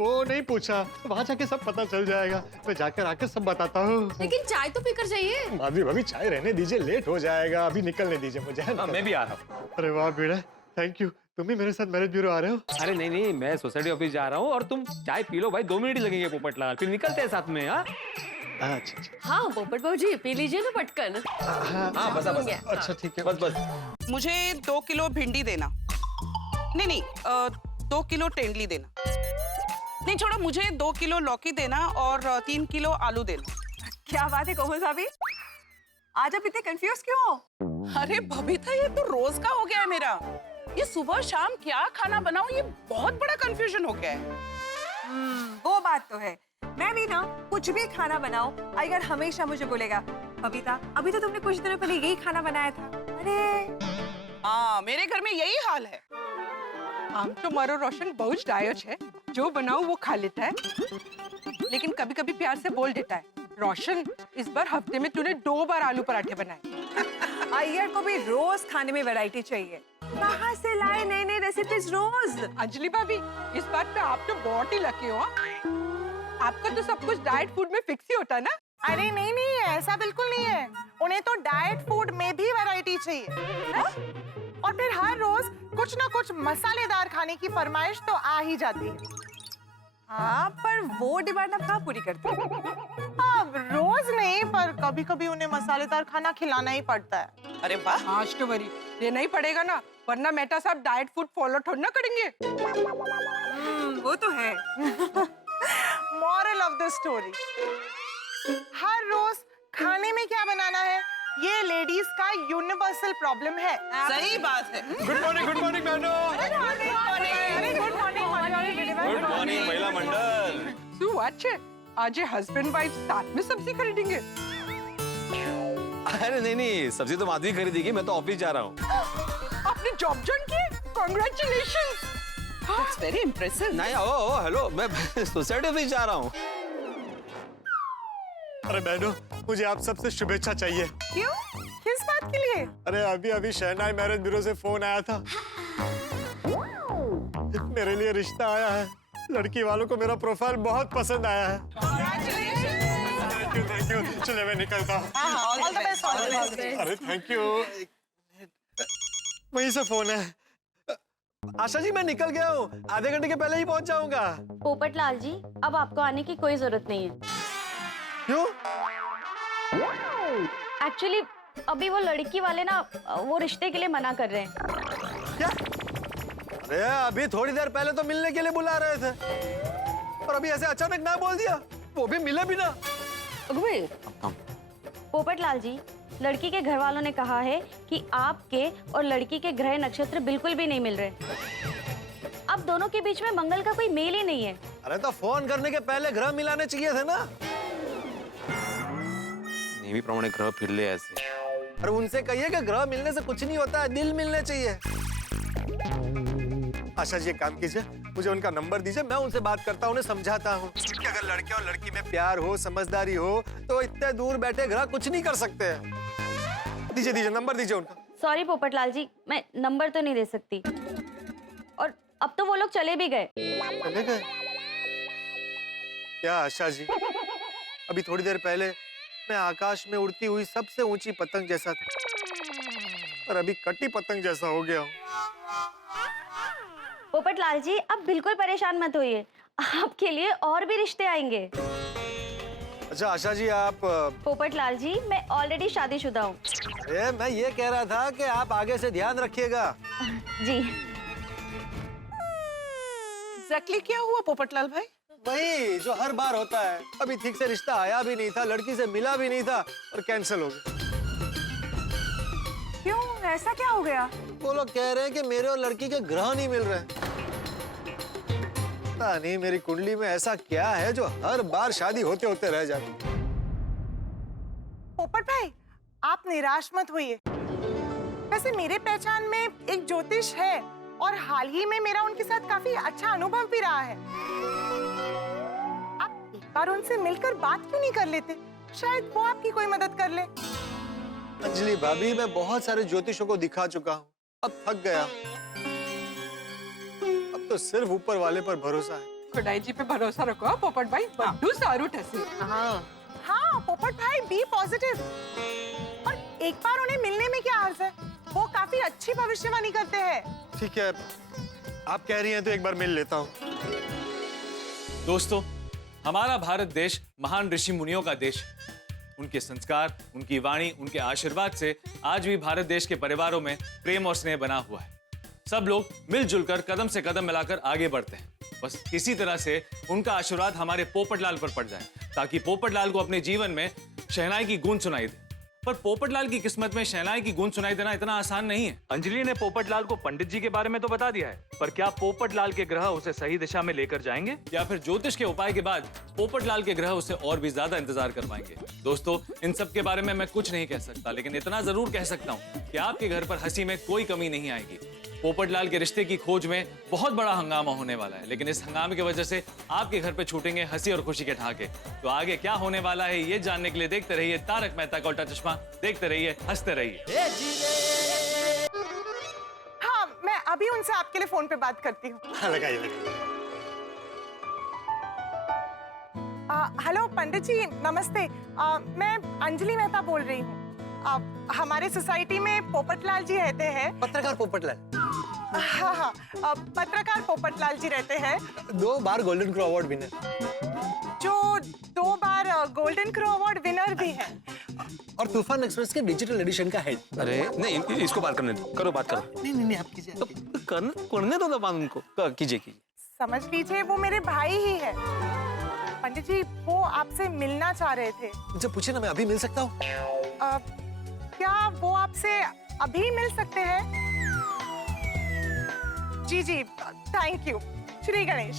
वो नहीं पूछा, वहाँ जाके सब पता चल जाएगा। मैं जाकर आकर सब बताता हूँ। लेकिन चाय तो पीकर जाइए। माधवी भाभी चाय रहने दीजिए, लेट हो जाएगा, अभी निकलने दीजिए मुझे। है ना? मैं भी आ रहा हूँ। अरे वाह बेटा, थैंक यू। तुम भी मेरे साथ मैरिज ब्यूरो आ रहे हो? अरे नहीं नहीं, मैं सोसाइटी ऑफिस जा रहा हूँ और तुम चाय पी लो भाई, 2 मिनट ही लगेंगे पोपटलाल, फिर निकलते हैं साथ में। हाँ अच्छा अच्छा। हाँ पोपट बाबू जी पी लीजिए ना पटकन। हाँ बस बस। अच्छा ठीक है। बस बस। मुझे 2 किलो भिंडी देना। नहीं 2 किलो तेंदुली देना। नहीं छोड़ो, मुझे 2 किलो लौकी देना और 3 किलो आलू देना। क्या बात है कोमल भाभी, आज आप इतने कंफ्यूज क्यों हो? अरे बबीता, ये तो रोज का हो गया है मेरा। ये सुबह शाम क्या खाना बनाऊं, ये बहुत बड़ा कंफ्यूजन हो गया है। वो बात तो है। मैं भी ना कुछ भी खाना बनाऊं, अगर हमेशा मुझे बोलेगा बबीता अभी तो तुमने कुछ दिनों पहले यही खाना बनाया था। अरे हाँ, मेरे घर में यही हाल है। हम तो मारो रोशन बहुत डायट है, जो बनाऊं वो खा लेता है, लेकिन कभी कभी प्यार से बोल देता है, रोशन इस बार हफ्ते में तूने 2 बार आलू पराठे बनाए। अय्यर को भी रोज खाने में वैरायटी चाहिए। कहाँ से लाए नए नए रेसिपीज रोज? अंजलि भाभी, इस बात पे आप तो बहुत ही लकी हो। आपका तो सब कुछ डाइट फूड में फिक्स ही होता है ना। अरे नहीं नहीं, ऐसा बिल्कुल नहीं है। उन्हें तो डाइट फूड में भी वैरायटी चाहिए है? और फिर हर रोज कुछ ना कुछ मसालेदार खाने की फरमाइश तो आ ही जाती है। हाँ, पर वो डिमांड आप कहाँ पूरी करते हैं? अब रोज नहीं, पर कभी कभी उन्हें मसालेदार खाना खिलाना ही पड़ता है। अरे वाह, आज तो बड़ी ये नहीं पड़ेगा ना, वरना मेहता साहब डाइट फूड फॉलो थोड़ी ना करेंगे। वो तो है। मॉरल ऑफ द स्टोरी, हर रोज खाने में क्या बनाना है ये लेडीज का यूनिवर्सल प्रॉब्लम है। सही बात है। गुड मॉर्निंग बहनों। गुड मॉर्निंग महिला मंडल। तू अच्छे, आज ये हस्बैंड वाइफ साथ में सब्जी खरीदेंगे। अरे नहीं नहीं, सब्जी तो माधवी खरीदेगी, मैं तो ऑफिस जा रहा हूँ। आपने जॉब ज्वाइन की? कांग्रेचुलेशंस। That's very impressive. नहीं ओ हेलो, मैं सोसाइटी ऑफिस जा रहा हूँ। अरे बहनों, मुझे आप सबसे शुभेच्छा चाहिए। क्यों? किस बात के लिए? अरे अभी शहनाई मैरिज ब्यूरो से फोन आया था। मेरे लिए रिश्ता आया है। लड़की वालों को मेरा प्रोफाइल बहुत पसंद आया है। Thank you. चलिए मैं निकलता हूँ। All the best. अरे थैंक यू। वहीं से फोन है। आशा जी, मैं निकल गया हूँ, आधे घंटे के पहले ही पहुँच जाऊंगा। पोपटलाल जी, अब आपको आने की कोई जरूरत नहीं है। क्यों? एक्चुअली अभी वो लड़की वाले ना वो रिश्ते के लिए मना कर रहे हैं। क्या? अरे अभी थोड़ी देर पहले तो मिलने के लिए बुला रहे थे, और अभी ऐसे अचानक ना बोल दिया, वो भी मिले भी ना। पोपटलाल जी, लड़की के घर वालों ने कहा है कि आपके और लड़की के ग्रह नक्षत्र बिल्कुल भी नहीं मिल रहे। अब दोनों के बीच में मंगल का कोई मेल ही नहीं है। अरे तो फोन करने के पहले ग्रह मिलाने चाहिए थे ना। नेहमीप्रमाणे ग्रह फिरले ऐसे। अरे उनसे कहिए कि ग्रह मिलने से कुछ नहीं होता है, दिल मिलने चाहिए। आशा जी, एक काम कीजिए, मुझे उनका नंबर दीजिए, मैं उनसे बात करता हूँ, उन्हें समझाता हूँ कि अगर लड़के और लड़की में प्यार हो, समझदारी हो, तो इतने दूर बैठे ग्रह कुछ नहीं कर सकते हैं। दीजिए नंबर दीजिए उनका। सॉरी पोपटलाल जी, मैं नंबर तो नहीं दे सकती। और अब तो वो लोग चले भी गए। चले गए? क्या आशा जी, अभी थोड़ी देर पहले मैं आकाश में उड़ती हुई सबसे ऊंची पतंग जैसा था, और अभी कटी पतंग जैसा हो गया हूँ। पोपटलाल जी, आप बिल्कुल परेशान मत होइए, आपके लिए और भी रिश्ते आएंगे। अच्छा आशा जी, आप पोपटलाल जी, मैं ऑलरेडी शादीशुदा हूँ। अरे मैं ये कह रहा था कि आप आगे से ध्यान रखिएगा। जी। एग्जैक्टली क्या हुआ पोपटलाल भाई? वही जो हर बार होता है, अभी ठीक से रिश्ता आया भी नहीं था, लड़की से मिला भी नहीं था, और कैंसिल हो गया। क्यों, ऐसा क्या हो गया? वो लोग कह रहे हैं कि मेरे और लड़की के ग्रह नहीं मिल रहे। पता नहीं मेरी कुंडली में ऐसा क्या है जो हर बार शादी होते होते रह जाती। पोपट भाई, आप निराश मत होइए। वैसे मेरे पहचान में एक ज्योतिष है, और हाल ही में मेरा उनके साथ काफी अच्छा अनुभव भी रहा है। आप एक बार उनसे मिलकर बात क्यों नहीं कर लेते? शायद वो आपकी कोई मदद कर ले। अंजलि भाभी, मैं बहुत सारे ज्योतिषों को दिखा चुका हूँ, अब थक गया। अब तो सिर्फ ऊपर वाले पर भरोसा है। खुदाई जी पे भरोसा रखो हाँ, पोपट भाई बड्डू सारू ठसे। हाँ हाँ पोपट भाई बी पॉजिटिव। और एक बार उन्हें मिलने में क्या अर्ज है, वो काफी अच्छी भविष्यवाणी करते हैं। ठीक है, आप कह रही हैं तो एक बार मिल लेता हूँ। दोस्तों, हमारा भारत देश महान ऋषि मुनियों का देश है। उनके संस्कार, उनकी वाणी, उनके आशीर्वाद से आज भी भारत देश के परिवारों में प्रेम और स्नेह बना हुआ है। सब लोग मिलजुल कर कदम से कदम मिलाकर आगे बढ़ते हैं। बस इसी तरह से उनका आशीर्वाद हमारे पोपटलाल पर पड़ जाए, ताकि पोपटलाल को अपने जीवन में शहनाई की गूंज सुनाई दे। पर पोपटलाल की किस्मत में शहनाई की गूंज सुनाई देना इतना आसान नहीं है। अंजलि ने पोपटलाल को पंडित जी के बारे में तो बता दिया है, पर क्या पोपटलाल के ग्रह उसे सही दिशा में लेकर जाएंगे, या फिर ज्योतिष के उपाय के बाद पोपटलाल के ग्रह उसे और भी ज्यादा इंतजार करवाएंगे? दोस्तों, इन सब के बारे में मैं कुछ नहीं कह सकता, लेकिन इतना जरूर कह सकता हूँ कि आपके घर पर हंसी में कोई कमी नहीं आएगी। पोपटलाल के रिश्ते की खोज में बहुत बड़ा हंगामा होने वाला है, लेकिन इस हंगामे की वजह से आपके घर पे छूटेंगे हंसी और खुशी के ठहाके। तो आगे क्या होने वाला है ये जानने के लिए देखते रहिए तारक मेहता का उल्टा चश्मा। देखते रहिए, हंसते रहिए। हाँ मैं अभी उनसे आपके लिए फोन पे बात करती हूँ। हेलो पंडित जी नमस्ते। मैं अंजलि मेहता बोल रही हूँ। हमारे सोसाइटी में पोपटलाल जी रहते हैं। पत्रकार पोपटलाल? हाँ हाँ पत्रकार पोपटलाल जी रहते हैं। 2 बार गोल्डन क्रो अवार्ड विनर। जो 2 बार गोल्डन क्रो अवार्ड विनर भी हैं। और तूफान एक्सप्रेस के डिजिटल एडिशन का हेड। अरे नहीं, इसको बात करने दो, करो बात करो। नहीं आप कीजिए। तो करने दो ना बात उनको, कीजिए। समझ लीजिए वो मेरे भाई ही है। पंडित जी वो आपसे मिलना चाह रहे थे। मुझे पूछे ना, मैं अभी मिल सकता हूँ? क्या वो आपसे अभी मिल सकते हैं? जी जी थैंक यू। श्री गणेश।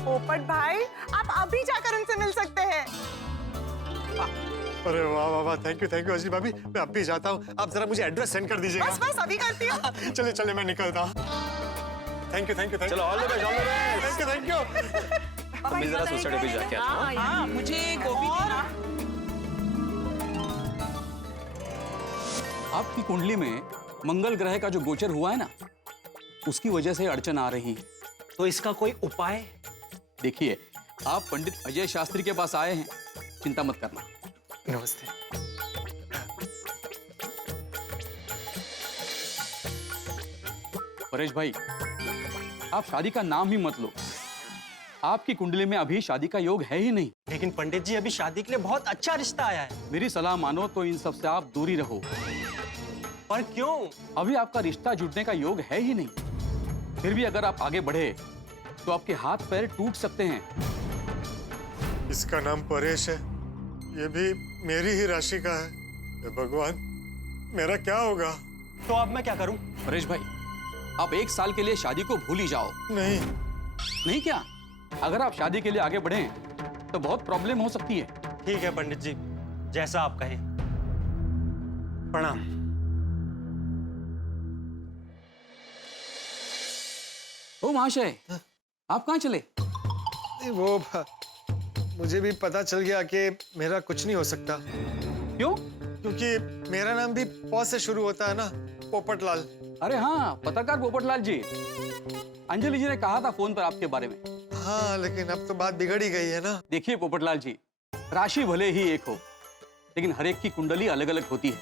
पोपट भाई आप अभी जाकर उनसे मिल सकते हैं। अरे वाह वाह वाह, थैंक यू अंजलि भाभी। मैं अभी जाता हूँ, आप जरा मुझे एड्रेस सेंड कर दीजिएगा। बस अभी करती हूँ। चले मैं निकलता हूँ। Thank you. चलो all the best. Thank you. अभी जरा सोसाइटी पे जाके आता हूँ। हाँ मुझे गोभी देना। आपकी कुंडली में मंगल ग्रह का जो गोचर हुआ है ना, उसकी वजह से अड़चन आ रही है। तो इसका कोई उपाय? देखिए, आप पंडित अजय शास्त्री के पास आए हैं, चिंता मत करना। नमस्ते। परेश भाई, आप शादी का नाम ही मत लो। आपकी कुंडली में अभी शादी का योग है ही नहीं। लेकिन पंडित जी अभी शादी के लिए बहुत अच्छा रिश्ता आया है। मेरी सलाह मानो तो इन सब से आप दूरी रहो। पर क्यों? अभी आपका रिश्ता जुड़ने का योग है ही नहीं। फिर भी अगर आप आगे बढ़े तो आपके हाथ पैर टूट सकते हैं। इसका नाम परेश है, ये भी मेरी ही राशि का है। हे भगवान, मेरा क्या होगा? तो अब मैं क्या करूं? परेश भाई, आप 1 साल के लिए शादी को भूल ही जाओ। नहीं क्या? अगर आप शादी के लिए आगे बढ़ें तो बहुत प्रॉब्लम हो सकती है। ठीक है पंडित जी, जैसा आप कहें। प्रणाम। ओ महाशय, आप कहाँ चले? वो मुझे भी पता चल गया कि मेरा कुछ नहीं हो सकता। क्यों? क्योंकि मेरा नाम भी पौ से शुरू होता है ना, पोपटलाल। अरे हाँ, पत्रकार पोपटलाल जी। अंजलि जी ने कहा था फोन पर आपके बारे में। हाँ, लेकिन अब तो बात बिगड़ ही गई है ना। देखिए पोपटलाल जी, राशि भले ही एक हो, लेकिन हर एक की कुंडली अलग अलग होती है।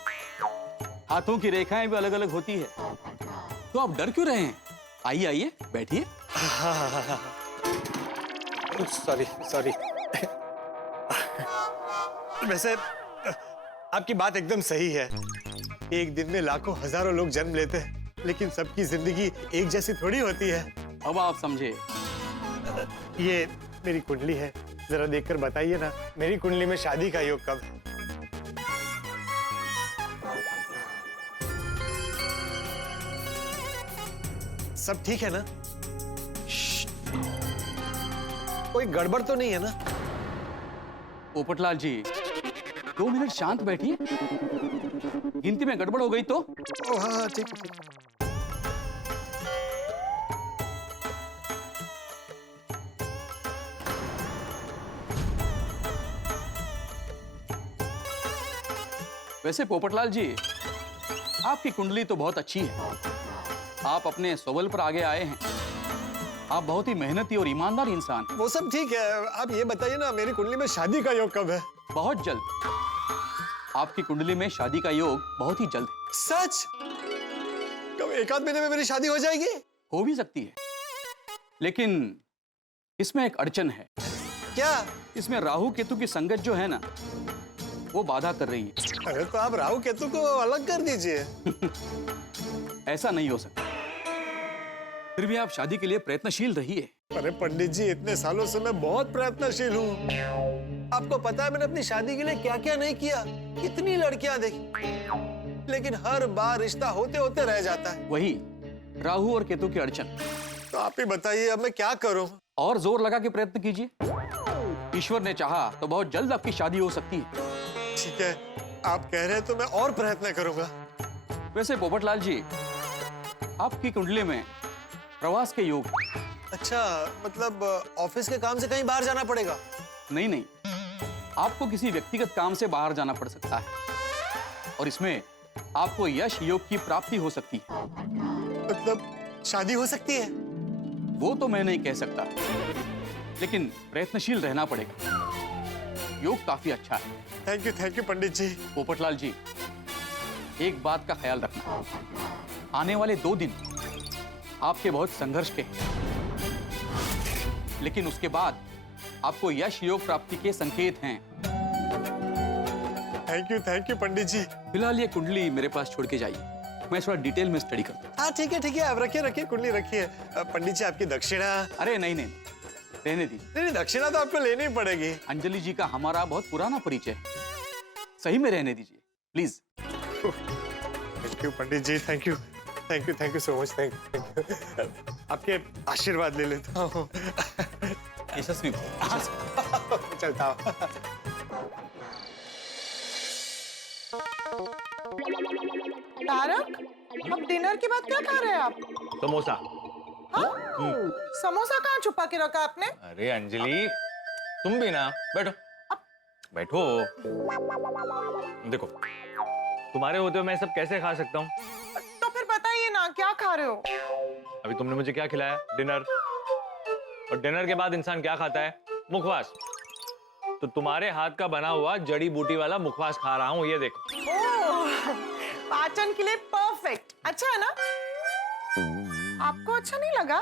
हाथों की रेखाएं भी अलग अलग होती है। तो आप डर क्यों रहे हैं? आइए आइए, बैठिए। सॉरी। वैसे आपकी बात एकदम सही है। एक दिन में लाखों हजारों लोग जन्म लेते हैं, लेकिन सबकी जिंदगी एक जैसी थोड़ी होती है। अब आप समझे। ये मेरी कुंडली है, जरा देखकर बताइए ना, मेरी कुंडली में शादी का योग कब है? सब ठीक है ना? कोई गड़बड़ तो नहीं है ना? पोपटलाल जी, 2 मिनट शांत बैठिए। गिनती में गड़बड़ हो गई तो? हाँ ठीक है। वैसे पोपटलाल जी, आपकी कुंडली तो बहुत अच्छी है। आप अपने स्वबल पर आगे आए हैं, आप बहुत ही मेहनती और ईमानदार इंसान। वो सब ठीक है, आप ये बताइए ना, मेरी कुंडली में शादी का योग कब है? बहुत जल्द। आपकी कुंडली में शादी का योग बहुत ही जल्द है। सच? कब 1 आध महीने में मेरी शादी हो जाएगी? हो भी सकती है, लेकिन इसमें एक अड़चन है। क्या? इसमें राहु केतु की संगत जो है ना, वो बाधा कर रही है। अरे तो आप राहु केतु को अलग कर दीजिए। ऐसा नहीं हो सकता। फिर भी आप शादी के लिए प्रयत्नशील रहिए। अरे पंडित जी, इतने सालों से मैं बहुत प्रयत्नशील हूँ। आपको पता है मैंने अपनी शादी के लिए क्या क्या नहीं किया, कितनी लड़कियां देखी, लेकिन हर बार रिश्ता होते होते रह जाता है। वही राहु और केतु की अड़चन। तो आप ही बताइए अब मैं क्या करूं? और जोर लगा के प्रयत्न कीजिए। ईश्वर ने चाहा तो बहुत जल्द आपकी शादी हो सकती है। ठीक है, आप कह रहे हैं तो मैं और प्रयत्न करूंगा। वैसे पोपटलाल जी, आपकी कुंडली में प्रवास के योग। अच्छा, मतलब ऑफिस के काम से कहीं बाहर जाना पड़ेगा? नहीं नहीं, आपको किसी व्यक्तिगत काम से बाहर जाना पड़ सकता है, और इसमें आपको यश योग की प्राप्ति हो सकती है। मतलब शादी हो सकती है? वो तो मैं नहीं कह सकता, लेकिन प्रयत्नशील रहना पड़ेगा। योग काफी अच्छा है। थैंक यू पंडित जी। पोपटलाल जी, एक बात का ख्याल रखना, आने वाले 2 दिन आपके बहुत संघर्ष के हैं, लेकिन उसके बाद आपको यश योग प्राप्ति के संकेत हैं। थैंक यू पंडित जी। फिलहाल ये कुंडली मेरे पास छोड़ के जाइए, मैं थोड़ा डिटेल में स्टडी करता हूँ। हाँ ठीक है, आप रखिए कुंडली रखिए। पंडित जी, आपकी दक्षिणा? अरे नहीं, रहने दीजिए। नहीं, दक्षिणा तो आपको लेनी ही पड़ेगी। अंजलि जी का हमारा बहुत पुराना परिचय है, सही में रहने दीजिए please. Thank you Pandit ji, thank you so much. Thank you. आपके आशीर्वाद ले लेता हूँ। यशस्वी चलता हूँ। तारक, अब डिनर के बाद क्या खा रहे हैं आप? समोसा। हाँ? समोसा कहाँ छुपा के रखा आपने? अरे अंजलि, तुम भी ना बैठो। बैठो। देखो, तुम्हारे होते हुए मैं सब कैसे खा सकता हूँ? तो फिर बताइए ना, क्या खा रहे हो? अभी तुमने मुझे क्या खिलाया? डिनर। और डिनर के बाद इंसान क्या खाता है? मुखवास। तो तुम्हारे हाथ का बना हुआ जड़ी बूटी वाला मुखवास खा रहा हूँ, ये देखो। ओह, पाचन के लिए परफेक्ट। अच्छा है ना? आपको अच्छा नहीं लगा?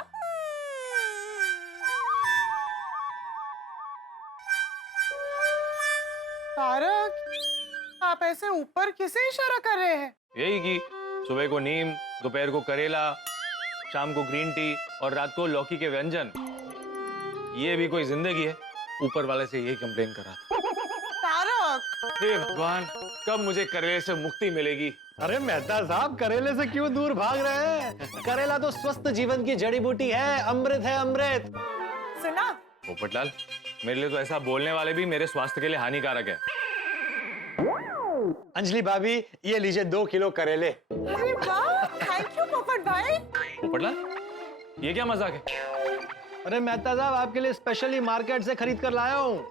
तारक, आप ऐसे ऊपर किसे इशारा कर रहे हैं? यही कि सुबह को नीम, दोपहर को करेला, शाम को ग्रीन टी और रात को लौकी के व्यंजन। ये भी कोई जिंदगी है? ऊपर वाले से यही कंप्लेन कर रहा था। तारक! हे भगवान, कब मुझे करेले से मुक्ति मिलेगी? अरे मेहता साहब, करेले से क्यों दूर भाग रहे हैं? करेला तो स्वस्थ जीवन की जड़ी बूटी है, अमृत है, अमृत। सुना? पोपटलाल, मेरे लिए तो ऐसा बोलने वाले भी मेरे स्वास्थ्य के लिए हानिकारक है। अंजलि भाभी, ये लीजिए 2 किलो करेले। अरे वाह, थैंक यू पोपट भाई। पोपटलाल, ये क्या मजाक है? अरे मेहता साहब, आपके लिए स्पेशली मार्केट से खरीद कर लाया हूँ।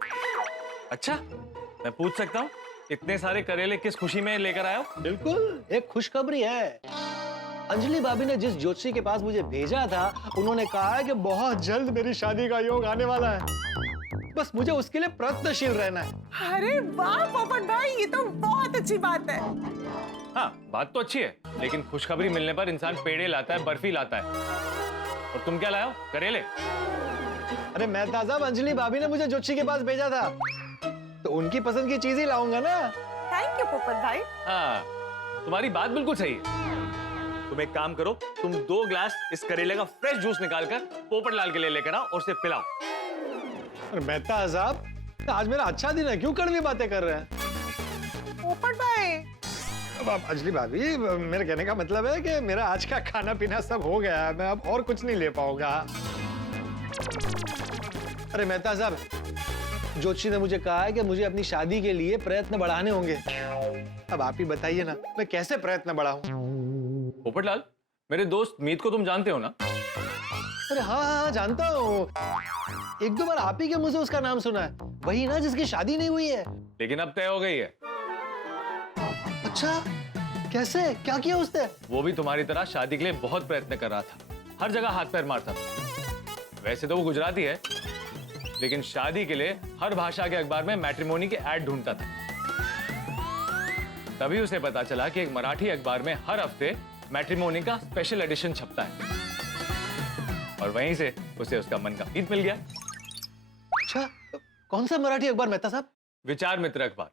अच्छा, मैं पूछ सकता हूँ इतने सारे करेले किस खुशी में लेकर आया हो? बिल्कुल, एक खुशखबरी है। अंजलि भाभी ने जिस ज्योतिषी के पास मुझे भेजा था, उन्होंने कहा है कि बहुत जल्द मेरी शादी का योग आने वाला है। बस मुझे उसके लिए प्रयत्नशील रहना है। अरे वाह पोपट भाई, ये तो बहुत अच्छी बात है। हाँ, बात तो अच्छी है, लेकिन खुशखबरी मिलने पर इंसान पेड़े लाता है, बर्फी लाता है, और तुम क्या लाए हो? करेले? अरे मेहता साहब, अंजलि भाभी ने मुझे ज्योतिषी के पास भेजा था, तो उनकी पसंद की चीज ही लाऊंगा ना। थैंक यू पोपट भाई। हाँ, तुम्हारी बात बिल्कुल सही है। तुम एक काम करो, तुम 2 ग्लास इस करेले का फ्रेश जूस निकालकर पोपटलाल के लिए लेकर आओ और उसे पिलाओ। मेहता साहब, आज मेरा अच्छा दिन है, क्यों कड़वी बातें कर रहे हैं? पोपट भाई, अब अंजलि भाभी, मेरे कहने का मतलब है कि मेरा आज का खाना पीना सब हो गया है, मैं अब और कुछ नहीं ले पाऊंगा। अरे मेहता साहब, ज्योतिषी ने मुझे कहा है कि मुझे अपनी शादी के लिए प्रयत्न बढ़ाने होंगे। अब आप ही बताइए ना, मैं कैसे प्रयत्न बढ़ाऊं? पोपटलाल, मेरे दोस्त मीत को तुम जानते हो ना? अरे हाँ, जानता हूँ। 1-2 बार आप ही के मुंह से उसका नाम सुना है। वही ना जिसकी शादी नहीं हुई है? लेकिन अब तय हो गई है। अच्छा, कैसे? क्या किया उसने? वो भी तुम्हारी तरह शादी के लिए बहुत प्रयत्न कर रहा था, हर जगह हाथ पैर मारता था, वैसे तो वो गुजराती है, लेकिन शादी के लिए हर भाषा के अखबार में मैट्रिमोनी के ऐड ढूंढता था। तभी उसे पता चला कि एक मराठी अखबार में हर हफ्ते मैट्रिमोनी का स्पेशल एडिशन छपता है, और वहीं से उसे उसका मन का मीत मिल गया। अच्छा, कौन सा मराठी अखबार मेहता साहब? विचार मित्र अखबार।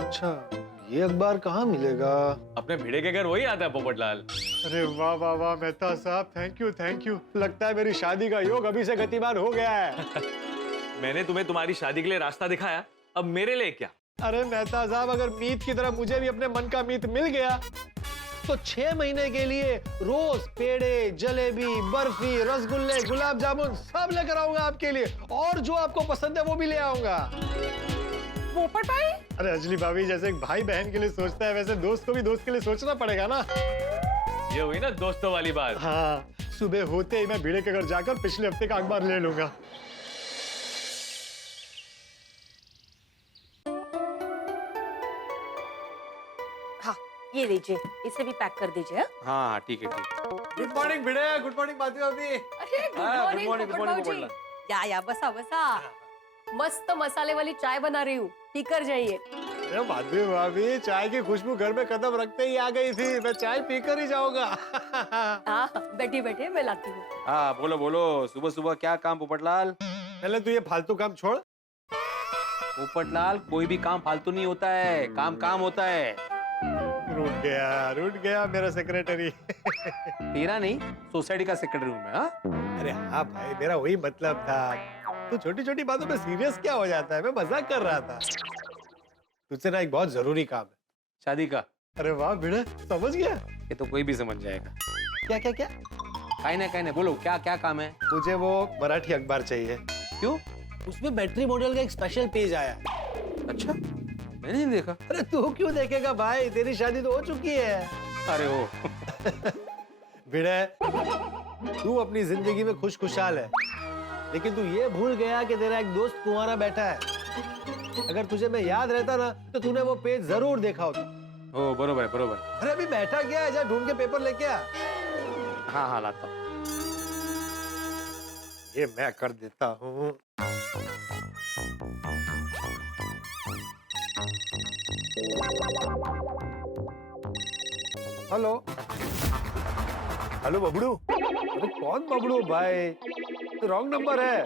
अच्छा, ये अखबार कहाँ मिलेगा? अपने भिड़े के घर वही आता है पोपटलाल। अरे वाह वाह वाह मेहता साहब, थैंक यू थैंक यू। लगता है मेरी शादी का योग अभी से गतिमान हो गया है। मैंने तुम्हें तुम्हारी शादी के लिए रास्ता दिखाया, अब मेरे लिए क्या? अरे मेहता साहब, अगर मीत की तरह मुझे भी अपने मन का मीत मिल गया तो 6 महीने के लिए रोज पेड़े, जलेबी, बर्फी, रसगुल्ले, गुलाब जामुन सब लेकर आऊंगा आपके लिए, और जो आपको पसंद है वो भी ले आऊंगा। पोपट भाई, अरे अंजलि भाभी, जैसे एक भाई बहन के लिए सोचता है वैसे दोस्त को भी दोस्त के लिए सोचना पड़ेगा ना। ये हुई ना दोस्तों वाली बात। हाँ, सुबह होते ही मैं भिड़े के घर जाकर पिछले हफ्ते का अखबार ले लूंगा। हाँ, ये लीजिए, इसे भी पैक कर दीजिए। हाँ ठीक है ठीक है। गुड मॉर्निंग भिड़े, गुड मॉर्निंग माधवी भाभी। अरे गुड हाँ, मॉर्निंग good morning, पोपट good morning, भाऊजी। पोपटलाल। या बसा बसा। मस्त मसाले वाली चाय बना रही हूँ, पीकर जाइए। अरे माधवी भाभी, चाय की खुशबू घर में कदम रखते ही आ गई थी, मैं चाय पीकर ही जाऊंगा। हाँ, बैठिए बैठिए, मैं लाती हूँ। हाँ बोलो बोलो, सुबह सुबह क्या काम पोपटलाल? पहले तू ये फालतू काम छोड़। पोपटलाल, कोई भी काम फालतू नहीं होता है, काम काम होता है। रूठ गया मेरा सेक्रेटरी। तेरा नहीं, सोसाइटी का सेक्रेटरी हूँ मैं। हाँ? अरे हाँ भाई, मेरा वही मतलब था। तू छोटी छोटी बातों में सीरियस क्या हो जाता है? मैं मजाक कर रहा था। तुझसे ना एक बहुत जरूरी काम है। शादी का? अरे वाह भिड़े, समझ गया? ये तो कोई भी समझ जाएगा। क्या क्या क्या? काहे ना बोलो, क्या क्या काम है? मुझे वो मराठी अखबार चाहिए। क्यों? उसमें बैटरी मॉडल का एक स्पेशल पेज आया। अच्छा, मैंने नहीं देखा। अरे तू क्यों देखेगा भाई, तेरी शादी तो हो चुकी है। अरे हो। भिड़े, तू अपनी जिंदगी में खुशहाल है, लेकिन तू ये भूल गया कि तेरा एक दोस्त कुंवारा बैठा है। अगर तुझे मैं याद रहता ना तो तूने वो पेज जरूर देखा होता। ओ बरोबर है बरोबर। अरे अभी बैठा क्या है, जा ढूंढ के पेपर लेके आ। हाँ हाँ लाता हूँ। ये मैं कर देता हूँ। Hello hello Bablu. अरे कौन बबलू भाई, तो रॉन्ग नंबर है।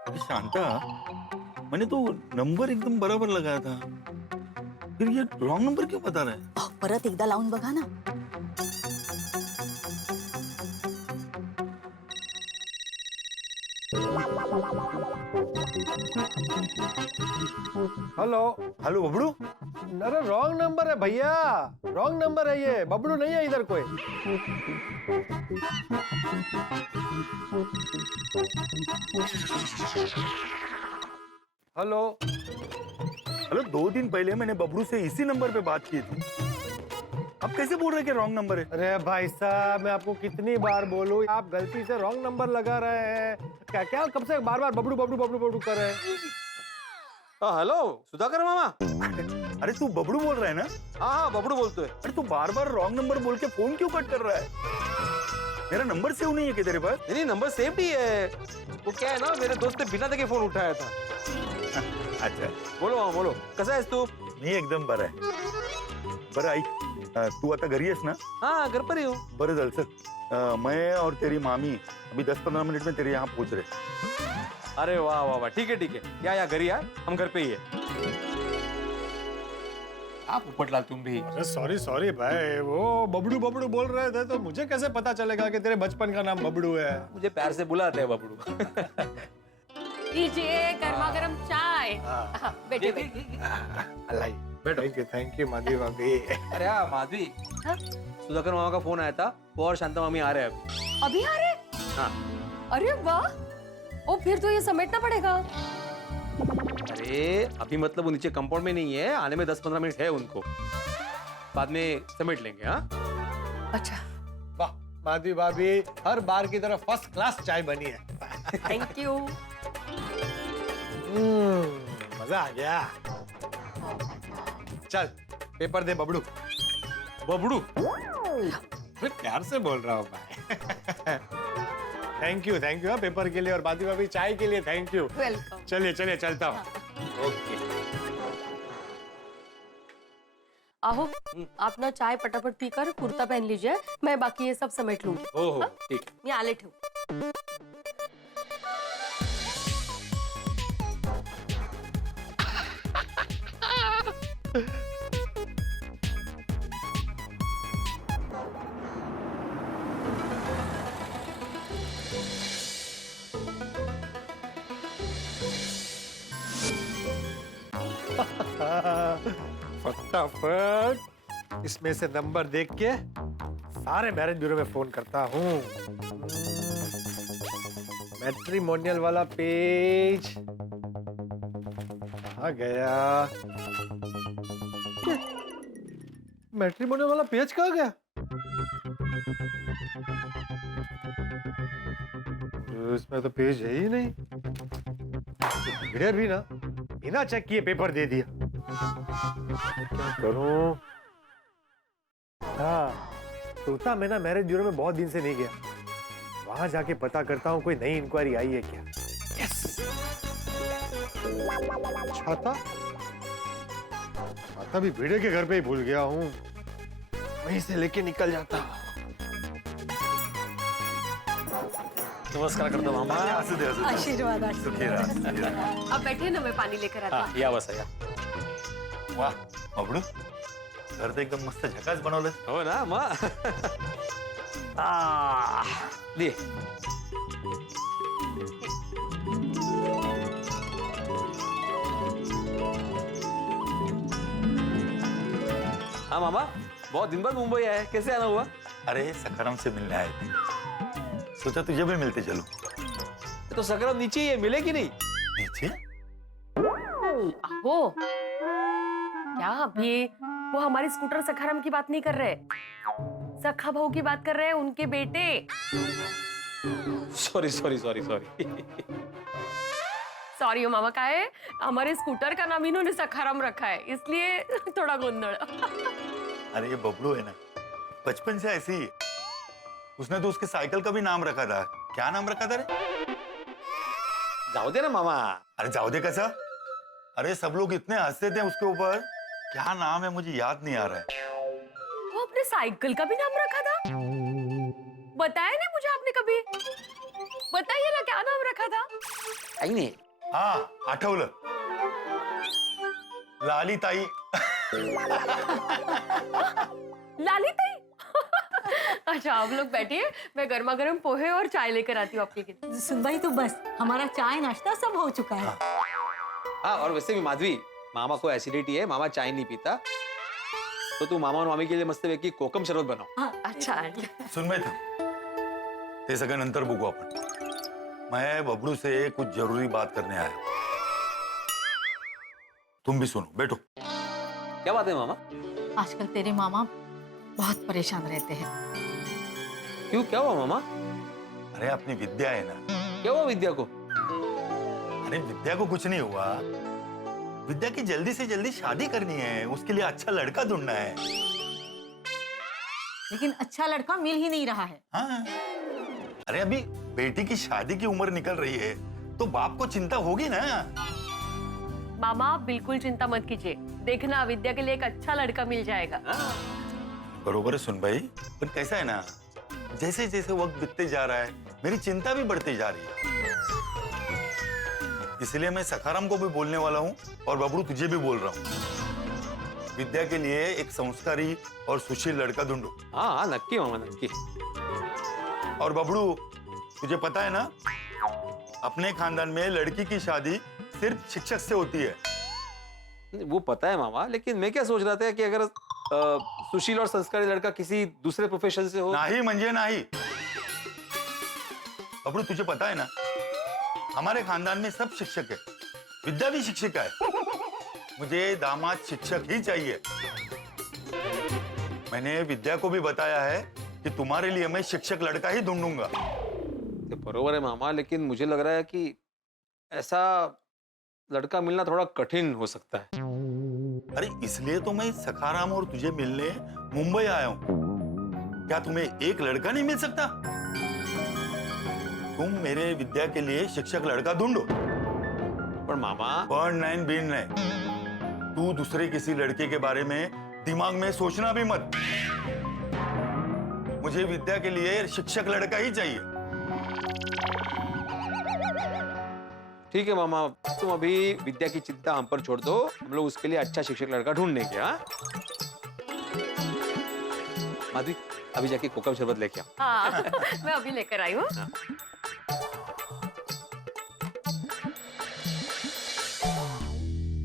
अरे शांता, मैंने तो नंबर एकदम बराबर लगाया था, फिर ये रॉन्ग नंबर क्यों बता रहा है? परत एकदा लावून बघा ना। Hello hello Bablu. अरे रॉन्ग नंबर है भैया, रॉन्ग नंबर है ये, बबलू नहीं है इधर कोई। हेलो हेलो, 2 दिन पहले मैंने बबलू से इसी नंबर पे बात की थी, अब कैसे बोल रहे कि रॉन्ग नंबर है? अरे भाई साहब, मैं आपको कितनी बार बोलूं, आप गलती से रॉन्ग नंबर लगा रहे हैं। क्या क्या कब से बार बार बबलू बबलू बबलू बबलू कर रहे हैं? हेलो सुधाकर मामा। अरे तू बबलू बोल रहा है ना? हाँ हाँ बबलू बोलते है। अरे तू बार बार रॉन्ग नंबर बोल के फोन क्यों कट कर रहा है? मेरा नंबर सेव नहीं है क्या तेरे पास? नहीं नंबर सेव नहीं है, वो क्या है ना, मेरे दोस्त ने बिना देखे फोन उठाया था। अच्छा बोलो हाँ बोलो, कसा आहेस तू? मी एकदम बरं आहे. बरं ऐक, तू आता घरी आहेस ना? हाँ घर पर ही हूँ. बरं झालं चल, मैं और तेरी मामी अभी 10-15 मिनट में तेरे यहाँ पहुंच रहे. अरे वाह वाह वाह, ठीक है या घरी आ, हम घर पे ही है. आप पोपटलाल तुम भी. अरे सॉरी भाई, वो बबड़ू बबड़ू बोल रहे थे तो मुझे कैसे पता चलेगा कि तेरे बचपन का नाम बबड़ू है? मुझे प्यार से बुलाते हैं बबड़ू. लीजिए गर्मा गर्म चाय. बैठे बैठो. थैंक यू माधवी भाभी. अरे हाँ माधवी, सुधाकर मामा का फोन आया था, वो और शांता मामी आ रहे हैं अभी आ रहे? हाँ. अरे वाह, ओ फिर तो ये समेटना पड़ेगा. अरे अभी मतलब वो नीचे कंपाउंड में नहीं है, आने में 10-15 मिनट है उनको, बाद में समेट लेंगे. हाँ अच्छा. वाह माधवी भाभी, हर बार की तरह फर्स्ट क्लास चाय बनी है. Thank you. मजा आ गया. चल पेपर दे बबड़ू. बबड़ू प्यार से बोल रहा हूँ भाई. थैंक यू पेपर के लिए और बादी भाभी चाय के लिए थैंक यू। वेलकम। चलिए चलिए चलता हूँ। ओके। आहो, आप ना चाय पटापट पीकर कुर्ता पहन लीजिए, मैं बाकी ये सब समेट लूंगी। ओहो ठीक। मैं आले ठेवू। फटाफट इसमें से नंबर देख के सारे मैरिज ब्यूरो में फोन करता हूँ। मैट्रिमोनियल वाला पेज कहाँ गया? मैट्रिमोनियल वाला पेज कहाँ गया? इसमें तो पेज है ही नहीं। भिड़े भी ना बिना चेक किए पेपर दे दिया। क्या करूं? हाँ, तोता मैं ना मैरिज ब्यूरो में बहुत दिन से नहीं गया। वहां जाके पता करता हूँ कोई नई इंक्वायरी आई है क्या। यस। छाता? छाता भी भिड़े के घर पे ही भूल गया हूँ। वहीं से लेके निकल जाता हूँ। नमस्कार करता हूँ मामा। आशीर्वाद सुखी रहा। अब बैठिए ना, मैं पानी लेकर आती हूँ। या बस या वाह बबडू, घर तो एकदम मस्त झकास बनवलं हो ना मग दे हाँ मामा, बहुत दिन बाद मुंबई आए, कैसे आना हुआ? अरे सखाराम से मिलने आए थे, सोचा तुझे भी मिलते चलूं। तो सखाराम नीचे ही है, मिले कि नहीं? नीचे? आहो, क्या अभी वो हमारी स्कूटर सखाराम की बात नहीं कर रहे, सखा बहू की बात कर रहे हैं, उनके बेटे। Sorry sorry sorry sorry sorry मामा, का है हमारे स्कूटर का नाम इन्होंने सखाराम रखा है, इसलिए थोड़ा गोंधड़। अरे ये बबलू है ना, बचपन से ऐसी ही। उसने तो उसके साइकिल का भी नाम रखा था। क्या नाम रखा था रे? जाओ दे ना मामा। अरे जाओ दे कैसा? अरे सब लोग इतने हंसते थे उसके ऊपर। क्या नाम है मुझे याद नहीं आ रहा है। वो अपने साइकिल का भी नाम रखा था? बताया नहीं मुझे आपने कभी। बताइए ना क्या नाम रखा था? काही नाही। हाँ आठवलं, लाली ताई। लाली ताई? अच्छा आप लोग बैठिए, मैं गर्मा गर्म पोहे और चाय लेकर आती हूँ आपके लिए। सुन भाई तो बस, हमारा चाय नाश्ता सब हो चुका है। हाँ और वैसे भी माधवी, मामा को एसिडिटी है, मामा चाय नहीं पीता, तो तू मामा और मामी के लिए मस्त पैकी कोकम शरबत बनाओ। अच्छा सुन भाई था, ते सगळं नंतर बघू आपण। मैं बबलू से कुछ जरूरी बात करने आया। तुम भी सुनो, बैठो। क्या बात है मामा? आजकल तेरे मामा बहुत परेशान रहते हैं। क्यों, क्या हुआ मामा? अरे अपनी विद्या है ना। क्या हुआ विद्या को? अरे विद्या को कुछ नहीं हुआ। विद्या की जल्दी से जल्दी शादी करनी है, उसके लिए अच्छा लड़का ढूंढना है। लेकिन अच्छा लड़का मिल ही नहीं रहा है। हाँ। अरे अभी बेटी की शादी की उम्र निकल रही है, तो बाप को चिंता होगी ना। मामा आप बिल्कुल चिंता मत कीजिए, देखना विद्या के लिए एक अच्छा लड़का मिल जाएगा। बरोबर है सुन भाई, पर कैसा है ना, जैसे जैसे वक्त बीतते जा रहा है मेरी चिंता भी बढ़ती जा रही है। इसलिए मैं सखाराम को भी बोलने वाला हूँ और बबलू तुझे भी बोल रहा हूँ, विद्या के लिए एक संस्कारी और सुशील लड़का ढूंढो। हाँ हाँ नक्की मामा नक्की। और बबलू तुझे पता है ना, अपने खानदान में लड़की की शादी सिर्फ शिक्षक से होती है। वो पता है मामा, लेकिन मैं क्या सोच रहा था कि अगर सुशील और संस्कारी लड़का किसी दूसरे प्रोफेशन से हो। नहीं मंजे नहीं। बबलू तुझे पता है ना, हमारे खानदान में सब शिक्षक है, विद्या भी शिक्षिका है। मुझे दामाद शिक्षक ही चाहिए। मैंने विद्या को भी बताया है कि तुम्हारे लिए मैं शिक्षक लड़का ही ढूंढूंगा। बरोबर है मामा, लेकिन मुझे लग रहा है कि ऐसा लड़का मिलना थोड़ा कठिन हो सकता है। अरे इसलिए तो मैं सखाराम और तुझे मिलने मुंबई आया हूं। क्या तुम्हें एक लड़का नहीं मिल सकता? तुम मेरे विद्या के लिए शिक्षक लड़का ढूंढो। पर मामा पण नहीं बीन नहीं, तू दूसरे किसी लड़के के बारे में दिमाग में सोचना भी मत। मुझे विद्या के लिए शिक्षक लड़का ही चाहिए। ठीक है मामा, तुम अभी विद्या की चिंता हम पर छोड़ दो, हम लोग उसके लिए अच्छा शिक्षक लड़का ढूंढने के। हाँ माधवी, अभी जाके कोकम शरबत लेके आओ। हाँ मैं अभी लेकर आई हूँ।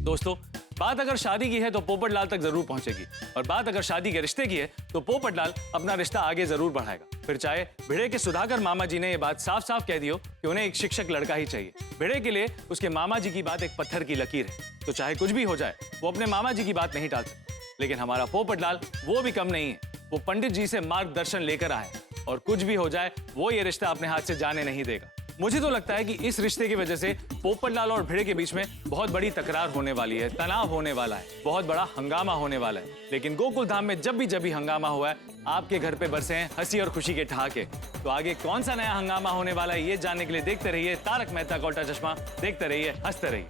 दोस्तों, बात अगर शादी की है तो पोपटलाल तक जरूर पहुंचेगी, और बात अगर शादी के रिश्ते की है तो पोपटलाल अपना रिश्ता आगे जरूर बढ़ाएगा। फिर चाहे भिड़े के सुधाकर मामा जी ने यह बात साफ साफ कह दी हो कि उन्हें एक शिक्षक लड़का ही चाहिए, भिड़े के लिए उसके मामा जी की बात एक पत्थर की लकीर है, तो चाहे कुछ भी हो जाए वो अपने मामा जी की बात नहीं टाल सकते। लेकिन हमारा पोपटलाल वो भी कम नहीं है, वो पंडित जी से मार्गदर्शन लेकर आए, और कुछ भी हो जाए वो ये रिश्ता अपने हाथ से जाने नहीं देगा। मुझे तो लगता है कि इस रिश्ते की वजह से पोपटलाल और भिड़े के बीच में बहुत बड़ी तकरार होने वाली है, तनाव होने वाला है, बहुत बड़ा हंगामा होने वाला है। लेकिन गोकुल धाम में जब भी हंगामा हुआ है, आपके घर पे बरसे हैं हंसी और खुशी के ठहाके। तो आगे कौन सा नया हंगामा होने वाला है ये जानने के लिए देखते रहिए तारक मेहता का उल्टा चश्मा, देखते रहिए, हंसते रहिए।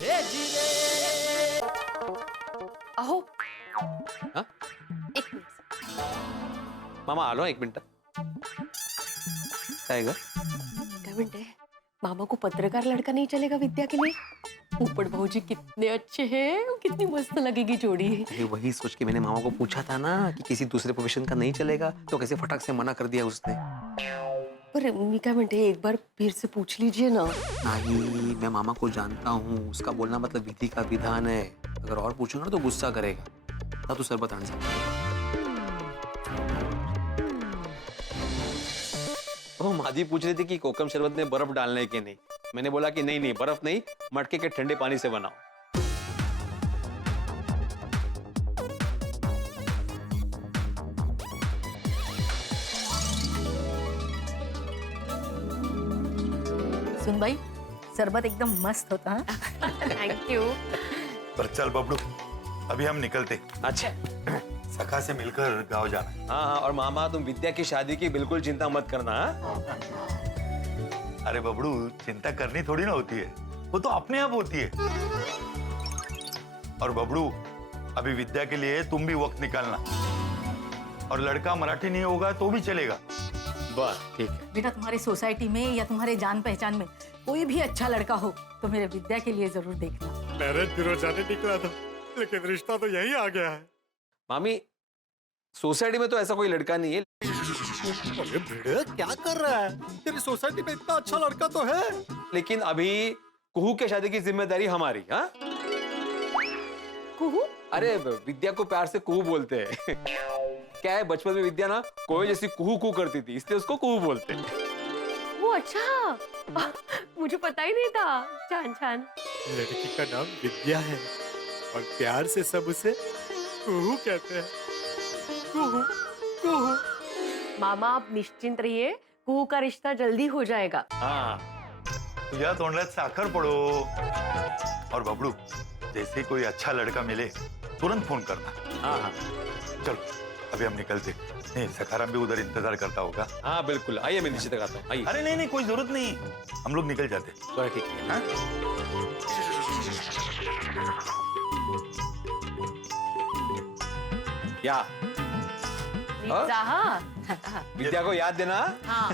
अहो हाँ? एक मिनट। मामा आ लो, एक मिनट आएगा। क्या मिनट है? मामा को पत्रकार लड़का नहीं चलेगा विद्या के लिए? पोपट भाऊजी कितने अच्छे हैं, कितनी मस्त लगेगी जोड़ी। अरे वही सोच के मैंने मामा को पूछा था ना कि किसी दूसरे प्रोफेशन का नहीं चलेगा, तो कैसे फटाक से मना कर दिया उसने। पर क्या मिनट है, एक बार फिर से पूछ लीजिए ना। नहीं, मैं मामा को जानता हूँ, उसका बोलना मतलब विधि का विधान है। अगर और पूछूंगा तो गुस्सा करेगा। तू शरबत आने से। वो माधी पूछ रही थी कि कोकम शरबत में बर्फ डालना है कि नहीं। मैंने बोला कि नहीं, बर्फ नहीं, मटके के ठंडे पानी से बनाओ। सुन भाई, शरबत एकदम मस्त होता है। Thank you. पर चल बबलू, अभी हम निकलते। अच्छा, सखा से मिलकर गाँव जाना है। हाँ, और मामा तुम विद्या की शादी की बिल्कुल चिंता मत करना। अरे बबलू, चिंता करनी थोड़ी ना होती है, वो तो अपने आप होती है। और बबलू, अभी विद्या के लिए तुम भी वक्त निकालना, और लड़का मराठी नहीं होगा तो भी चलेगा। बस ठीक है बेटा, तुम्हारी सोसाइटी में या तुम्हारे जान पहचान में कोई भी अच्छा लड़का हो तो मेरे विद्या के लिए जरूर देखना। मैरिज ब्यूरो जाने निकला था, लेकिन रिश्ता तो यही आ गया है। मामी, सोसाइटी में तो ऐसा कोई लड़का नहीं है। अरे भिड़े, क्या कर रहा है? तेरी सोसाइटी में इतना अच्छा लड़का तो है। लेकिन अभी कुहू के शादी की जिम्मेदारी हमारी। हाँ, कुहू? अरे विद्या को प्यार से कुहू बोलते हैं। क्या है, बचपन में विद्या ना कोई जैसी कुहू कुहू करती थी, इसलिए उसको कुहू बोलते हैं। वो अच्छा, मुझे पता ही नहीं था। छान छान। लड़की का नाम विद्या है और प्यार से सब उसे कुहू कहते हैं। कुहू कुहू। मामा आप निश्चिंत रहिए, कुहू का रिश्ता जल्दी हो जाएगा। हाँ, तुझ्या तोंडात साखर पड़ो। और बबलू, जैसे कोई अच्छा लड़का मिले तुरंत फोन करना। हाँ, चलो अभी हम निकलते। नहीं, सखाराम भी उधर इंतजार करता होगा। हाँ बिल्कुल, आइए मैं नीचे तक आता हूँ। आइए। अरे नहीं, कोई जरूरत नहीं, हम लोग निकल जाते। तो ठीक है। हाँ? क्या विद्या को याद देना। हाँ।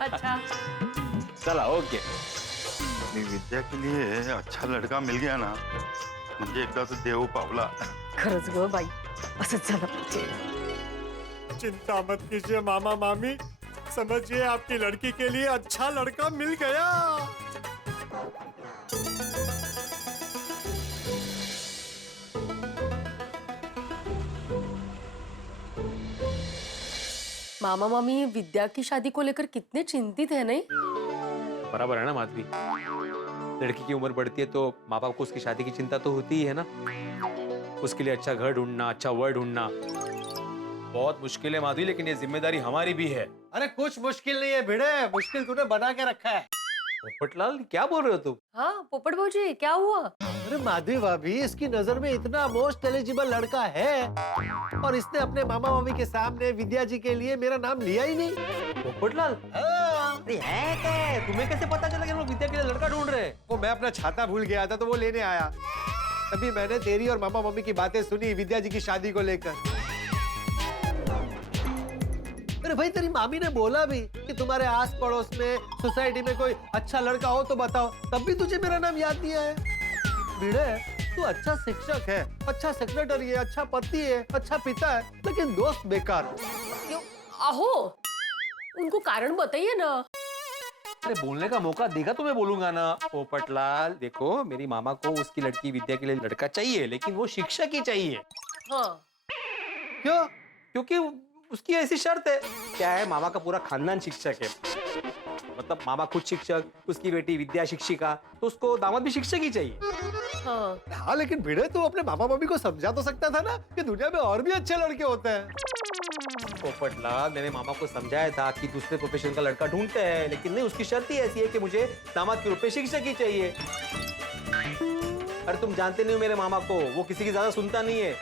अच्छा, चला, ओके। विद्या के लिए अच्छा लड़का मिल गया ना, म्हणजे एकदा तो देव पावला। खरंच ग बाई, असंच झालं पाहिजे। चिंता मत कीजिए मामा मामी, समझिए आपकी लड़की के लिए अच्छा लड़का मिल गया। मामा मामी विद्या की शादी को लेकर कितने चिंतित है, नहीं? बराबर है ना माधवी, लड़की की उम्र बढ़ती है तो माँ बाप को उसकी शादी की चिंता तो होती ही है ना। उसके लिए अच्छा घर ढूंढना, अच्छा वर्ड ढूंढना बहुत मुश्किल है माधवी, लेकिन ये जिम्मेदारी हमारी भी है। अरे कुछ मुश्किल नहीं है भिड़े, मुश्किल तूने बना के रखा है। पोपटलाल, क्या बोल रहे हो तुम? हाँ पोपट भाऊजी, क्या हुआ? अरे माधवी भाभी, इसकी नजर में इतना मोस्ट एलिजिबल लड़का है और इसने अपने मामा मामी के सामने विद्या जी के लिए मेरा नाम लिया ही नहीं। पोपटलाल, अरे है क्या? तुम्हें कैसे पता चला कि हम लोग विद्या के लिए लड़का ढूंढ रहे हैं? वो मैं अपना छाता भूल गया था तो वो लेने आया। तभी मैंने तेरी और मामा मम्मी की बातें सुनी विद्या जी की शादी को लेकर। अरे भाई तेरी मामी ने बोला भी कि तुम्हारे आस पड़ोस में सोसाइटी में कोई अच्छा लड़का हो तो बताओ, तब भी तुझे मेरा नाम याद दिया है। भिड़े, तू अच्छा शिक्षक है, अच्छा सेक्रेटरी है, अच्छा पति है, अच्छा पिता है, लेकिन दोस्त बेकार। क्यों? आहो, उनको कारण बताइए ना। अरे बोलने का मौका देगा तो मैं बोलूंगा ना। पोपटलाल देखो, मेरी मामा को उसकी लड़की विद्या के लिए लड़का चाहिए, लेकिन वो शिक्षक ही चाहिए। हाँ। क्यों? क्योंकि उसकी ऐसी शर्त है। क्या है, मामा का पूरा खानदान शिक्षक है, मतलब मामा खुद शिक्षक, उसकी बेटी विद्या शिक्षिका, तो उसको दामाद भी शिक्षक ही चाहिए। हाँ लेकिन भिड़े तू अपने मामा मम्मी को समझा तो सकता था ना कि दुनिया में और भी अच्छे लड़के होते हैं। पोपटलाल, मैंने मामा को समझाया था कि दूसरे प्रोफेशन का लड़का ढूंढते हैं, लेकिन नहीं, उसकी शर्त ही ऐसी है कि मुझे दामाद के रूप में शिक्षक ही चाहिए। अरे तुम जानते नहीं हो मेरे मामा को, वो किसी की ज्यादा सुनता नहीं है।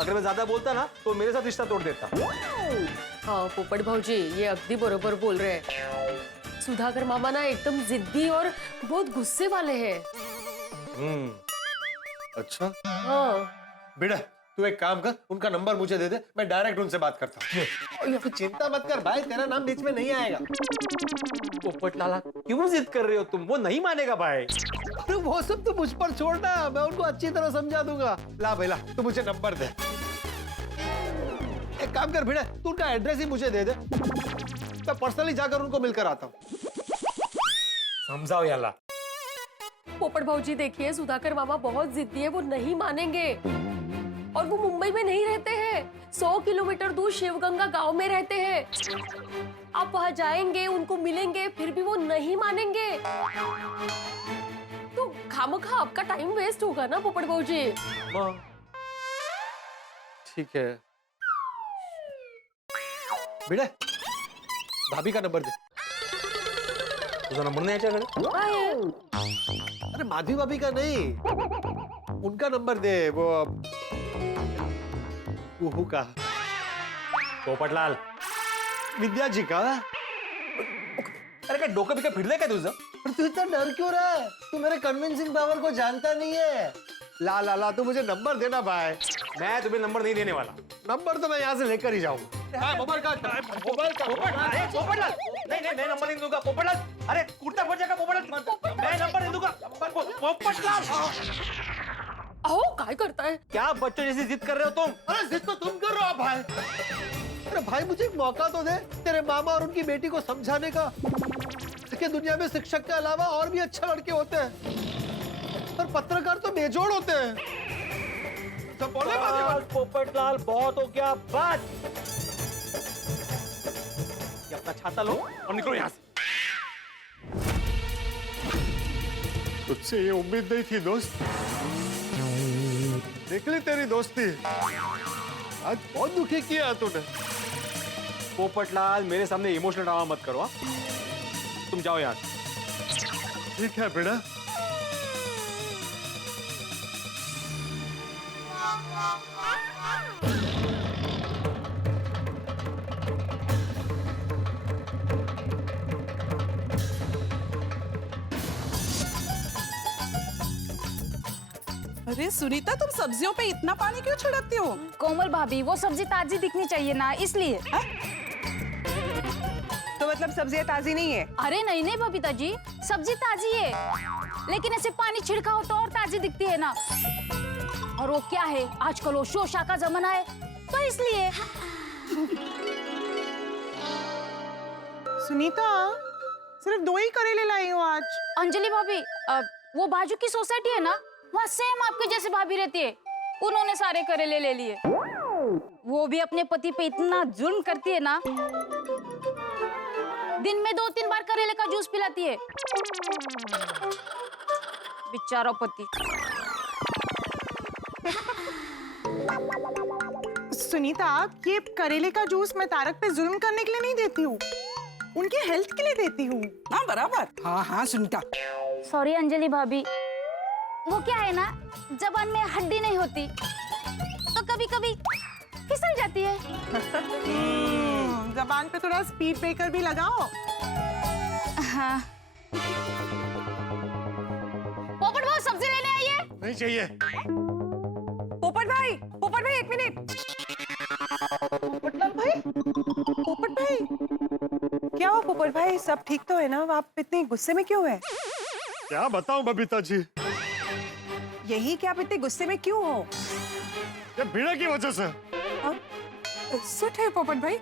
अगर मैं ज्यादा बोलता ना तो मेरे साथ रिश्ता तोड़ देता। हाँ पोपट भाऊजी, ये अगदी बरोबर बोल रहे हैं। सुधाकर मामा ना एकदम जिद्दी और बहुत गुस्से वाले हैं। अच्छा। हाँ। बेटा तू एक काम कर, उनका नंबर मुझे दे दे, मैं डायरेक्ट उनसे बात करता हूँ। चिंता मत कर भाई, तेरा नाम बीच में नहीं आएगा। पोपटलाल क्यों जिद कर रहे हो तुम? वो नहीं मानेगा भाई। अरे वो सब तो मुझ पर छोड़ना, मैं उनको अच्छी तरह समझा दूंगा। ला भाई ला, तू मुझे नंबर दे। एक काम कर भिड़े, तू उनका एड्रेस ही मुझे दे दे, मैं पर्सनली जाकर उनको मिलकर आता हूँ। समझाओ याला। पोपट भाऊजी देखिए, सुधाकर मामा बहुत जिद्दी है, वो नहीं मानेंगे। और वो मुंबई में नहीं रहते हैं, 100 किलोमीटर दूर शिवगंगा गांव में रहते हैं। आप वहां जाएंगे, उनको मिलेंगे, फिर भी वो नहीं मानेंगे। तो खामखा आपका टाइम वेस्ट होगा ना पोपट भाऊजी। ठीक है बेटा, भाभी का नंबर दे। उसका नंबर नहीं है? अरे माधवी भाभी का नहीं, उनका नंबर दे, वो कुहू का। पोपटलाल, विद्या जी का। अरे क्या डोका बिका फिर क्या तुझं? तू इतना डर क्यों रहा है? तू मेरे कन्विंसिंग पावर को जानता नहीं है। ला ला ला, तू मुझे नंबर देना भाई। मैं तुम्हें नंबर नहीं देने वाला। नंबर तो मैं यहाँ से लेकर ही जाऊँ। मोबाइल का पोपटलाल, नहीं नहीं, मैं नंबर नहीं दूंगा पोपटलाल। अरे कुर्ता फट जाएगा पोपटलाल, मैं नंबर नहीं दूंगा पोपटलाल। आओ, काय करता है? क्या बच्चों जैसी जिद कर रहे हो तुम? अरे जिद तो तुम कर रहे हो भाई। अरे भाई मुझे एक मौका तो दे तेरे मामा और उनकी बेटी को समझाने का कि दुनिया में शिक्षक के अलावा और भी अच्छे लड़के होते हैं, और पत्रकार तो बेजोड़ होते हैं। सब बोले पोपटलाल, बहुत हो गया, बस। ये अपना छाता लो और निकलो यहाँ से। तुझसे ये उम्मीद नहीं थी दोस्त, निकली तेरी दोस्ती। आज बहुत दुखी किया तूने। पोपटलाल, मेरे सामने इमोशनल ड्रामा मत करो। तुम जाओ यहाँ से। ठीक है बेटा। अरे सुनीता, तुम सब्जियों पे इतना पानी क्यों छिड़कती हो? कोमल भाभी, वो सब्जी ताजी दिखनी चाहिए ना, इसलिए। तो मतलब सब्जियां ताजी नहीं है? अरे नहीं नहीं बबीता जी, सब्जी ताजी है, लेकिन ऐसे पानी छिड़का हो तो और ताजी दिखती है ना। और वो क्या है, आजकल वो शोशा का जमाना है, तो इसलिए। सुनीता, सिर्फ 2 ही करेले लाई हूँ आज। अंजलि भाभी, वो बाजू की सोसाइटी है ना, वहाँ सेम आपके जैसे भाभी रहती है, उन्होंने सारे करेले ले लिए। वो भी अपने पति पे इतना जुल्म करती है ना, दिन में 2-3 बार करेले का जूस पिलाती है। बेचारा पति। सुनीता, ये करेले का जूस मैं तारक पे जुल्म करने के लिए नहीं देती हूँ, उनकी हेल्थ के लिए देती हूँ। हाँ बराबर। हाँ हाँ सुनीता। सॉरी अंजलि भाभी, वो क्या है ना, जबान में हड्डी नहीं होती, तो कभी कभी फिसल जाती है। जबान पे थोड़ा स्पीड ब्रेकर भी लगाओ। हाँ। पोपट भाई सब्जी लेने आइए। नहीं चाहिए। पोपट भाई एक मिनट। पोपटलाल भाई, पोपट भाई, क्या हुआ पोपट भाई? सब ठीक तो है ना? आप इतने गुस्से में क्यों हैं? क्या बताऊं बबीता जी? यही कि आप इतने गुस्से में क्यों हो? ये भिड़े की वजह से। सच है पोपट भाई,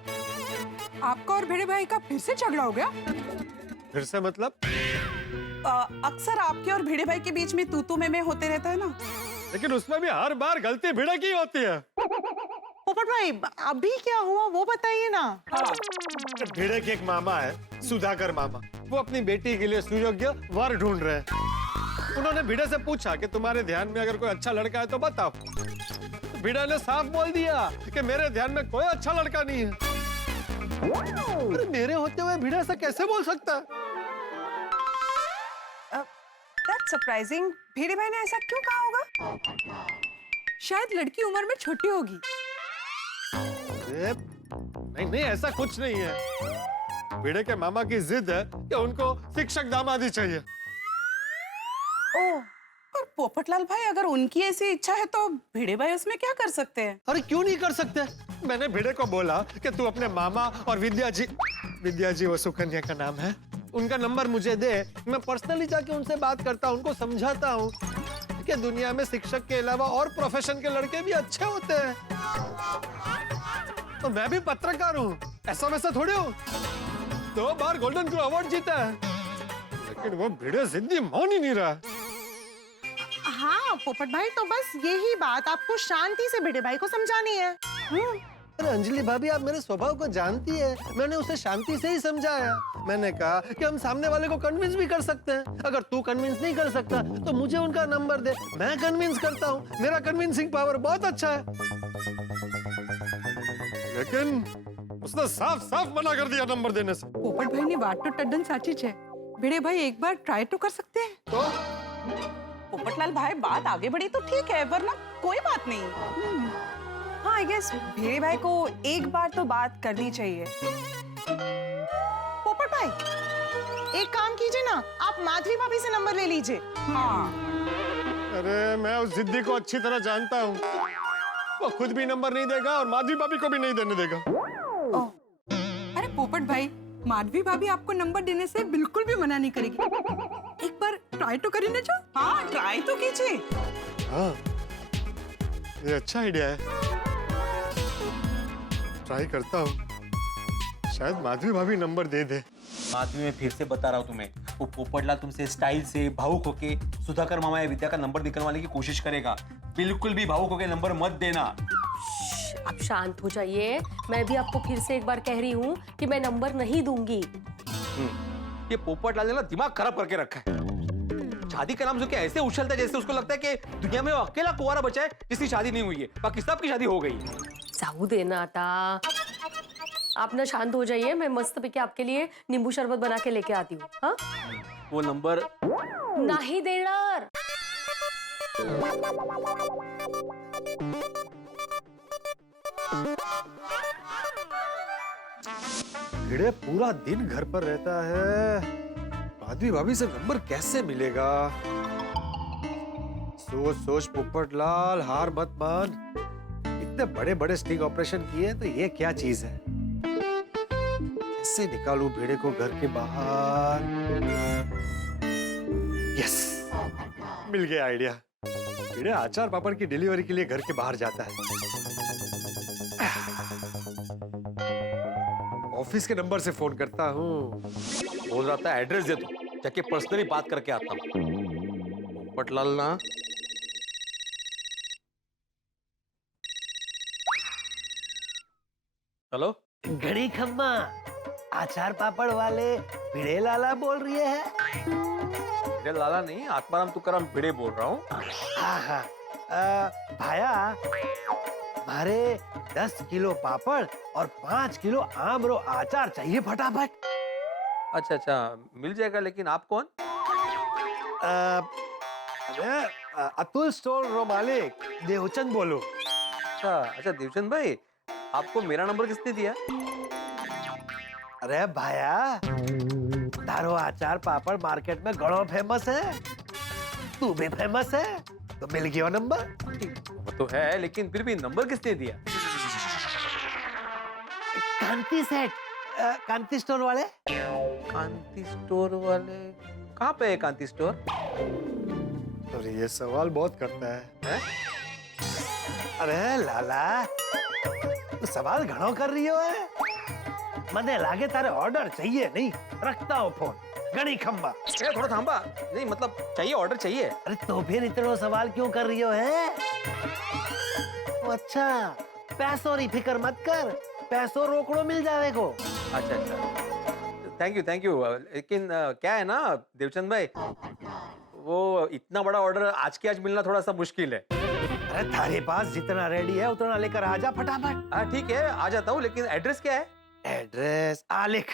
आपका और भिड़े भाई का फिर से झगड़ा हो गया? फिर से मतलब? अक्सर आपके और भिड़े भाई के बीच में तू मैं होते रहता है ना। लेकिन उसमें भी हर बार गलती भिड़े की होती है। पोपट भाई अभी क्या हुआ वो बताइए ना। भिड़े के एक मामा है, सुधाकर मामा, वो अपनी बेटी के लिए सुयोग्य वर ढूंढ रहे हैं। उन्होंने भिड़े से पूछा कि तुम्हारे ध्यान में अगर कोई अच्छा लड़का है तो बताओ। तो भिड़े ने साफ बोल दिया कि मेरे ध्यान में कोई अच्छा लड़का नहीं है। अरे मेरे होते हुए भिड़े से कैसे बोल सकता है? That's surprising। भिड़े भाई ने ऐसा क्यों कहा होगा? शायद लड़की उम्र में छोटी होगी। नहीं ऐसा कुछ नहीं है। भिड़े के मामा की जिद है कि उनको शिक्षक दामाद ही चाहिए। ओह, और पोपटलाल भाई अगर उनकी ऐसी इच्छा है तो भिड़े भाई उसमें क्या कर सकते हैं? अरे क्यों नहीं कर सकते? मैंने भिड़े को बोला कि तू अपने मामा और विद्या जी वो सुकन्या का नाम है, उनका नंबर मुझे दे, मैं पर्सनली जाके उनसे बात करता हूँ, उनको समझाता हूँ कि दुनिया में शिक्षक के अलावा और प्रोफेशन के लड़के भी अच्छे होते हैं। तो मैं भी पत्रकार हूँ, ऐसा वैसा थोड़ी हूँ। 2 बार गोल्डन ग्लोब अवार्ड जीता है, लेकिन वो भिड़े जिद्दी मान ही नहीं रहा। हाँ पोपट भाई, तो बस यही बात आपको शांति से भिड़े भाई को समझानी है। अरे अंजलि भाभी, आप मेरे स्वभाव को जानती है, मैंने उसे शांति से ही समझाया। मैंने कहा कि हम सामने वाले को कन्विंस भी कर सकते हैं। अगर तू कन्विंस नहीं कर सकता तो मुझे उनका नंबर दे, मैं कन्विंस करता हूँ, मेरा कन्विंसिंग पावर बहुत अच्छा है। लेकिन उसने साफ साफ मना कर दिया नंबर देने से। पोपट भाई ने बात तो टड्डन साची है। भिड़े भाई एक बार ट्राई तो कर सकते हैं। तो पोपटलाल भाई बात आगे बढ़ी तो ठीक है, वरना कोई बात नहीं। हाँ आई गेस भिड़े भाई को एक बार तो बात करनी चाहिए। पोपट भाई एक काम कीजिए ना, आप माधवी भाभी से नंबर ले लीजिए। हाँ। अरे मैं उस जिद्दी को अच्छी तरह जानता हूँ, वो खुद भी नंबर नहीं देगा और माधवी भाभी को भी नहीं देने देगा। अरे पोपट भाई, माधवी भाभी आपको नंबर देने से बिल्कुल भी मना नहीं करेगी। एक बार ट्राई तो करिए ना। जो हाँ ट्राई तो कीजिए। हाँ ये अच्छा आइडिया है, ट्राई करता हूँ, शायद माधवी भाभी नंबर दे दे। माधवी, मैं फिर से बता रहा हूँ तुम्हें, वो पोपटलाल तुमसे स्टाइल से भावुक होके सुधाकर मामा या विद्या का नंबर निकलवाने की कोशिश करेगा। बिल्कुल भी भावुक होके नंबर मत देना। आप शांत हो जाइए, मैं भी आपको फिर से एक बार कह रही हूँ कि मैं नंबर नहीं दूंगी। ये पोपटलाल ने ना दिमाग खराब करके रखा है। शादी का नाम जो कि ऐसे उछलता है जैसे उसको लगता है कि दुनिया में वो अकेला कुंवारा बचा है जिसकी शादी नहीं हुई है, बाकी सबकी शादी हो गई। जाऊ देना आता, आप ना शांत हो जाइए, मैं मस्त पे आपके लिए नींबू शरबत बना के लेके आती हूँ। हाँ वो नंबर नहीं देना। भिड़े पूरा दिन घर पर रहता है, माधवी भाभी से नंबर कैसे मिलेगा? सोच सोच पोपटलाल, हार मत मान। इतने बड़े बड़े स्टिंग ऑपरेशन किए तो ये क्या चीज है? कैसे निकालूं भिड़े को घर के बाहर? यस, मिल गया आइडिया। भिड़े अचार पापड़ की डिलीवरी के लिए घर के बाहर जाता है। ऑफिस के नंबर से फोन करता हूँ। बोल रहा था एड्रेस दे दो, जाके पर्सनली बात करके आता हूँ। पोपटलाल ना हेलो, घड़ी खम्मा, आचार पापड़ वाले भिड़े लाला बोल रही है? भिड़े लाला नहीं, आत्माराम तुकाराम भिड़े बोल रहा हूँ। हाँ हाँ, भाया हमारे 10 किलो पापड़ और 5 किलो आमरो आचार चाहिए फटाफट। अच्छा अच्छा, मिल जाएगा, लेकिन आप कौन? मैं अतुल स्टोर रो मालिक देवचंद बोलूं। अच्छा देवचंद भाई, आपको मेरा नंबर किसने दिया? अरे भाया, तारो अचार पापड़ मार्केट में घणो फेमस है, तू भी फेमस है, तो मिल गयो नंबर। वो तो है, लेकिन फिर भी नंबर किसने दिया? कांति सेठ, कांति स्टोर वाले। कांति स्टोर वाले? कहाँ पे है कांति स्टोर? अरे ये सवाल बहुत करता है? अरे लाला, तू सवाल घणो कर रही हो है? मने लागे तारे ऑर्डर चाहिए नहीं, रखता हूँ फोन, घणी खंबा। थोड़ा थांबा, नहीं मतलब चाहिए, ऑर्डर चाहिए। अरे तो फिर इतना सवाल क्यों कर रही हो है? अच्छा, पैसों की फिक्र मत कर, पैसों रोकड़ो मिल जावे को। अच्छा अच्छा, थैंक यू। लेकिन क्या है ना देवचंद भाई, वो इतना बड़ा ऑर्डर आज के आज मिलना थोड़ा सा मुश्किल है। अरे थारे पास जितना रेडी है उतना लेकर आजा फटाफट। हाँ ठीक है, आ जाता हूँ, लेकिन एड्रेस क्या है? एड्रेस लिख,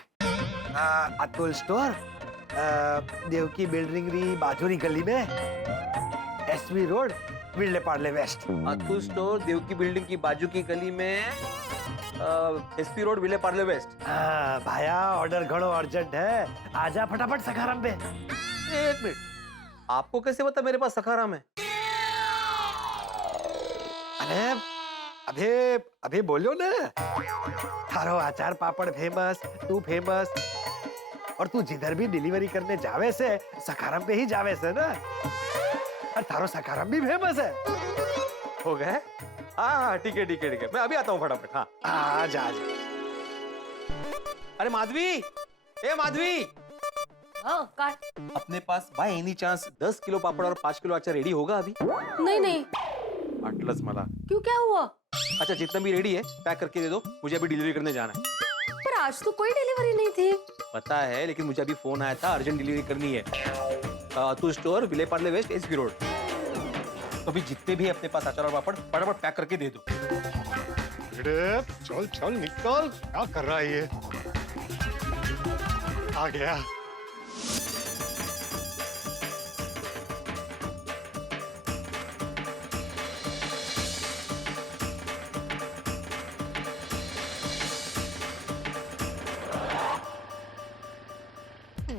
अतुल स्टोर, देवकी बिल्डिंग री बाजूरी गली में, SV road, Vile Parle west. Atul store Devki building की बाजू की गली में, SP road, Vile Parle west. भाया ऑर्डर घणो अर्जेंट है, आजा फटाफट सखाराम पे। एक मिनट, आपको कैसे पता मेरे पास सखाराम है? अरे अभी बोलो ना, थारो अचार पापड़ फेमस, तू फेमस, और तू जिधर भी डिलीवरी करने जावे से सखाराम पे ही जावे से ना, और थारो सखाराम भी फेमस है। हो गए? हाँ ठीक है, मैं अभी आता हूँ फटाफट। हाँ आजा। अरे माधवी, ए माधवी, हाँ का? अपने पास बाय एनी चांस 10 किलो पापड़ और 5 किलो अचार रेडी होगा अभी? नहीं। अटलस मला। क्यों, क्या हुआ? अच्छा जितना भी रेडी है पैक करके दे दो, मुझे अभी डिलीवरी करने जाना है। पर आज तो कोई डिलीवरी नहीं थी। पता है, लेकिन मुझे अभी फोन आया था, अर्जेंट डिलीवरी करनी है। अतुल स्टोर, विले पार्ले वेस्ट, एसपी रोड। तो अभी जितने भी अपने पास अचार और पापड़ फटाफट पैक करके दे दो। चल निकल, क्या कर रहा है ये? आ गया।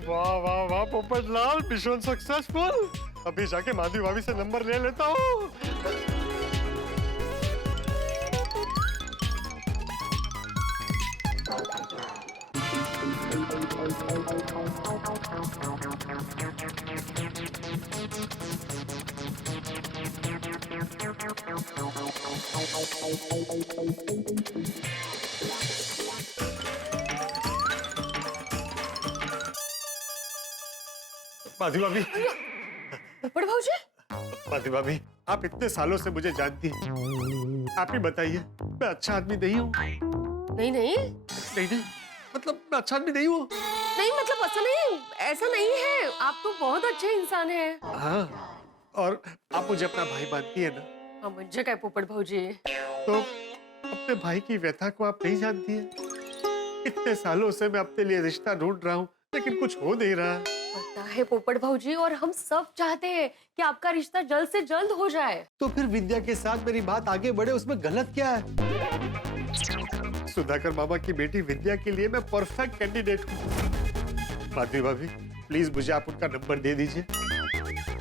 वाह पोपटलाल, मिशन सक्सेसफुल। अभी जाके माधवी भाभी से नंबर ले लेता हूँ। माधवी भाभी, बड़े भाऊजी, माधवी भाभी, आप इतने सालों से मुझे जानती हैं। आप ही बताइए, मैं अच्छा आदमी नहीं हूँ? नहीं, मतलब मैं अच्छा आदमी नहीं हूँ? नहीं मतलब ऐसा नहीं है, आप तो बहुत अच्छे इंसान हैं। हाँ, और आप मुझे अपना भाई मानती है ना? हाँ, मुझे क्या पोपट भाऊजी। तो अपने भाई की व्यथा को आप नहीं जानती हैं? इतने सालों से मैं अपने लिए रिश्ता ढूंढ रहा हूँ, लेकिन कुछ हो नहीं रहा। पता है पोपट भाऊजी, और हम सब चाहते हैं कि आपका रिश्ता जल्द से जल्द हो जाए। तो फिर विद्या के साथ मेरी बात आगे बढ़े, उसमें गलत क्या है? सुधाकर मामा की बेटी विद्या के लिए मैं परफेक्ट कैंडिडेट हूँ। माधवी भाभी, प्लीज मुझे आप उनका नंबर दे दीजिए।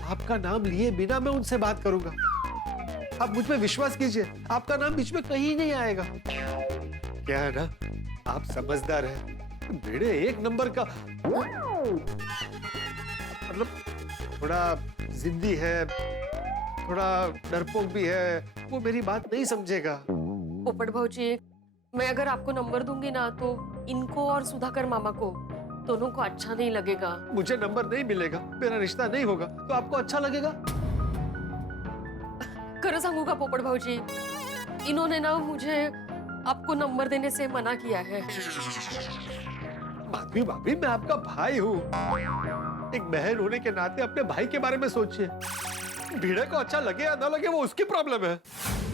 आपका नाम लिए बिना मैं उनसे बात करूंगा। आप मुझ पे विश्वास कीजिए, आपका नाम बीच में कहीं नहीं आएगा। क्या है ना, आप समझदार हैं, बेड़े एक नंबर का, मतलब थोड़ा जिद्दी है, थोड़ा डरपोक भी है, वो मेरी बात नहीं समझेगा। पोपट भाऊजी, मैं अगर आपको नंबर दूंगी ना तो इनको और सुधाकर मामा को दोनों को अच्छा नहीं लगेगा। मुझे नंबर नहीं मिलेगा, मेरा रिश्ता नहीं होगा, तो आपको अच्छा लगेगा? खरं सांगू का पोपट भाऊजी, इन्होंने ना मुझे आपको नंबर देने से मना किया है। माधवी भाभी, मैं आपका भाई हूँ। एक बहन होने के नाते अपने भाई के बारे में सोचिए। भीड़े को अच्छा लगे या ना लगे वो उसकी प्रॉब्लम है।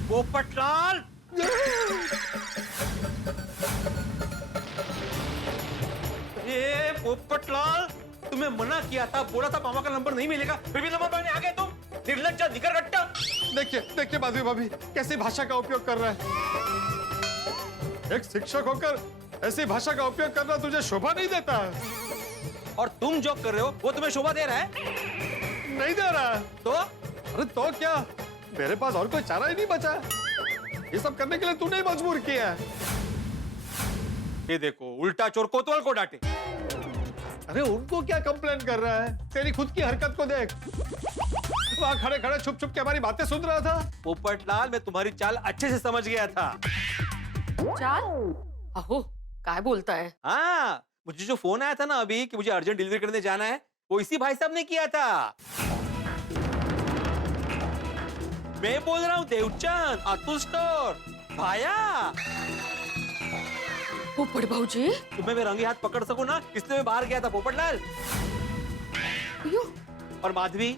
पोपटलाल, ये पोपटलाल, तुम्हें मना किया था, बोला था मामा का नंबर नहीं मिलेगा, फिर भी नंबर पाने आ गए तुम। निर्लज्ज निकरगट्टा। देखिए माधवी भाभी कैसी भाषा का उपयोग कर रहा है। एक शिक्षक होकर ऐसी भाषा का उपयोग करना तुझे शोभा नहीं देता है। और तुम जो कर रहे हो वो तुम्हें शोभा दे रहा है? नहीं दे रहा है। तो अरे तो क्या, मेरे पास और कोई चारा ही नहीं बचा। ये सब करने के लिए तूने ही मजबूर किया है। ये देखो, उल्टा चोर कोतवाल को डांटे। अरे उनको क्या कंप्लेन कर रहा है, तेरी खुद की हरकत को देख। वहाँ खड़े खड़े छुप छुप के हमारी बातें सुन रहा था। पोपटलाल, मैं तुम्हारी चाल अच्छे से समझ गया था। चाल? अहो, काय बोलता है? हाँ, मुझे जो फोन आया था ना अभी कि मुझे अर्जेंट डिलीवरी करने जाना है, वो इसी भाई साहब ने किया था। मैं बोल रहा हूँ देवचंद, अतुल स्टोर, भाया। पोपट भाऊजी, तुम्हें मैं रंगे हाथ पकड़ सकूं ना, इसलिए मैं बाहर गया था पोपटलाल। और माधवी,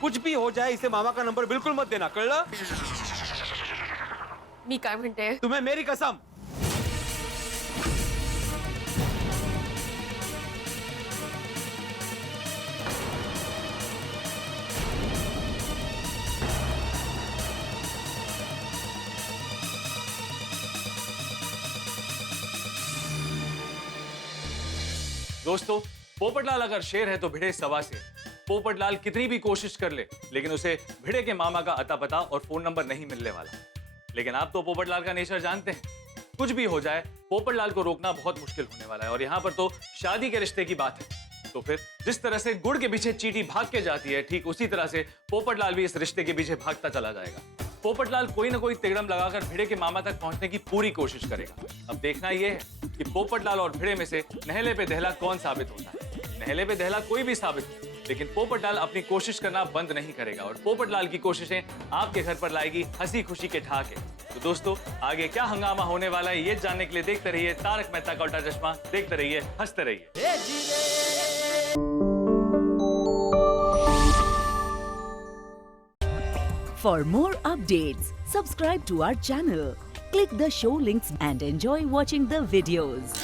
कुछ भी हो जाए इसे मामा का नंबर बिल्कुल मत देना, कळलं? मी काय म्हणते? तुम्हें मेरी कसम। दोस्तों, पोपटलाल अगर शेर है तो भिड़े सवा से। पोपटलाल कितनी भी कोशिश कर ले, लेकिन उसे भिड़े के मामा का अता पता और फोन नंबर नहीं मिलने वाला। लेकिन आप तो पोपटलाल का नेचर जानते हैं, कुछ भी हो जाए पोपटलाल को रोकना बहुत मुश्किल होने वाला है। और यहाँ पर तो शादी के रिश्ते की बात है, तो फिर जिस तरह से गुड़ के पीछे चींटी भाग के जाती है, ठीक उसी तरह से पोपटलाल भी इस रिश्ते के पीछे भागता चला जाएगा। पोपटलाल कोई ना कोई तिगड़म लगाकर भिड़े के मामा तक पहुंचने की पूरी कोशिश करेगा। अब देखना यह है कि पोपटलाल और भिड़े में से नहले पे दहला कौन साबित होता है। नहले पे दहला कोई भी साबित हो, लेकिन पोपटलाल अपनी कोशिश करना बंद नहीं करेगा और पोपटलाल की कोशिशें आपके घर पर लाएगी हंसी खुशी के ठहाके। तो दोस्तों, आगे क्या हंगामा होने वाला है ये जानने के लिए देखते रहिए तारक मेहता का उल्टा चश्मा। देखते रहिए, हंसते रहिए। For more updates, subscribe to our channel, click the show links and enjoy watching the videos.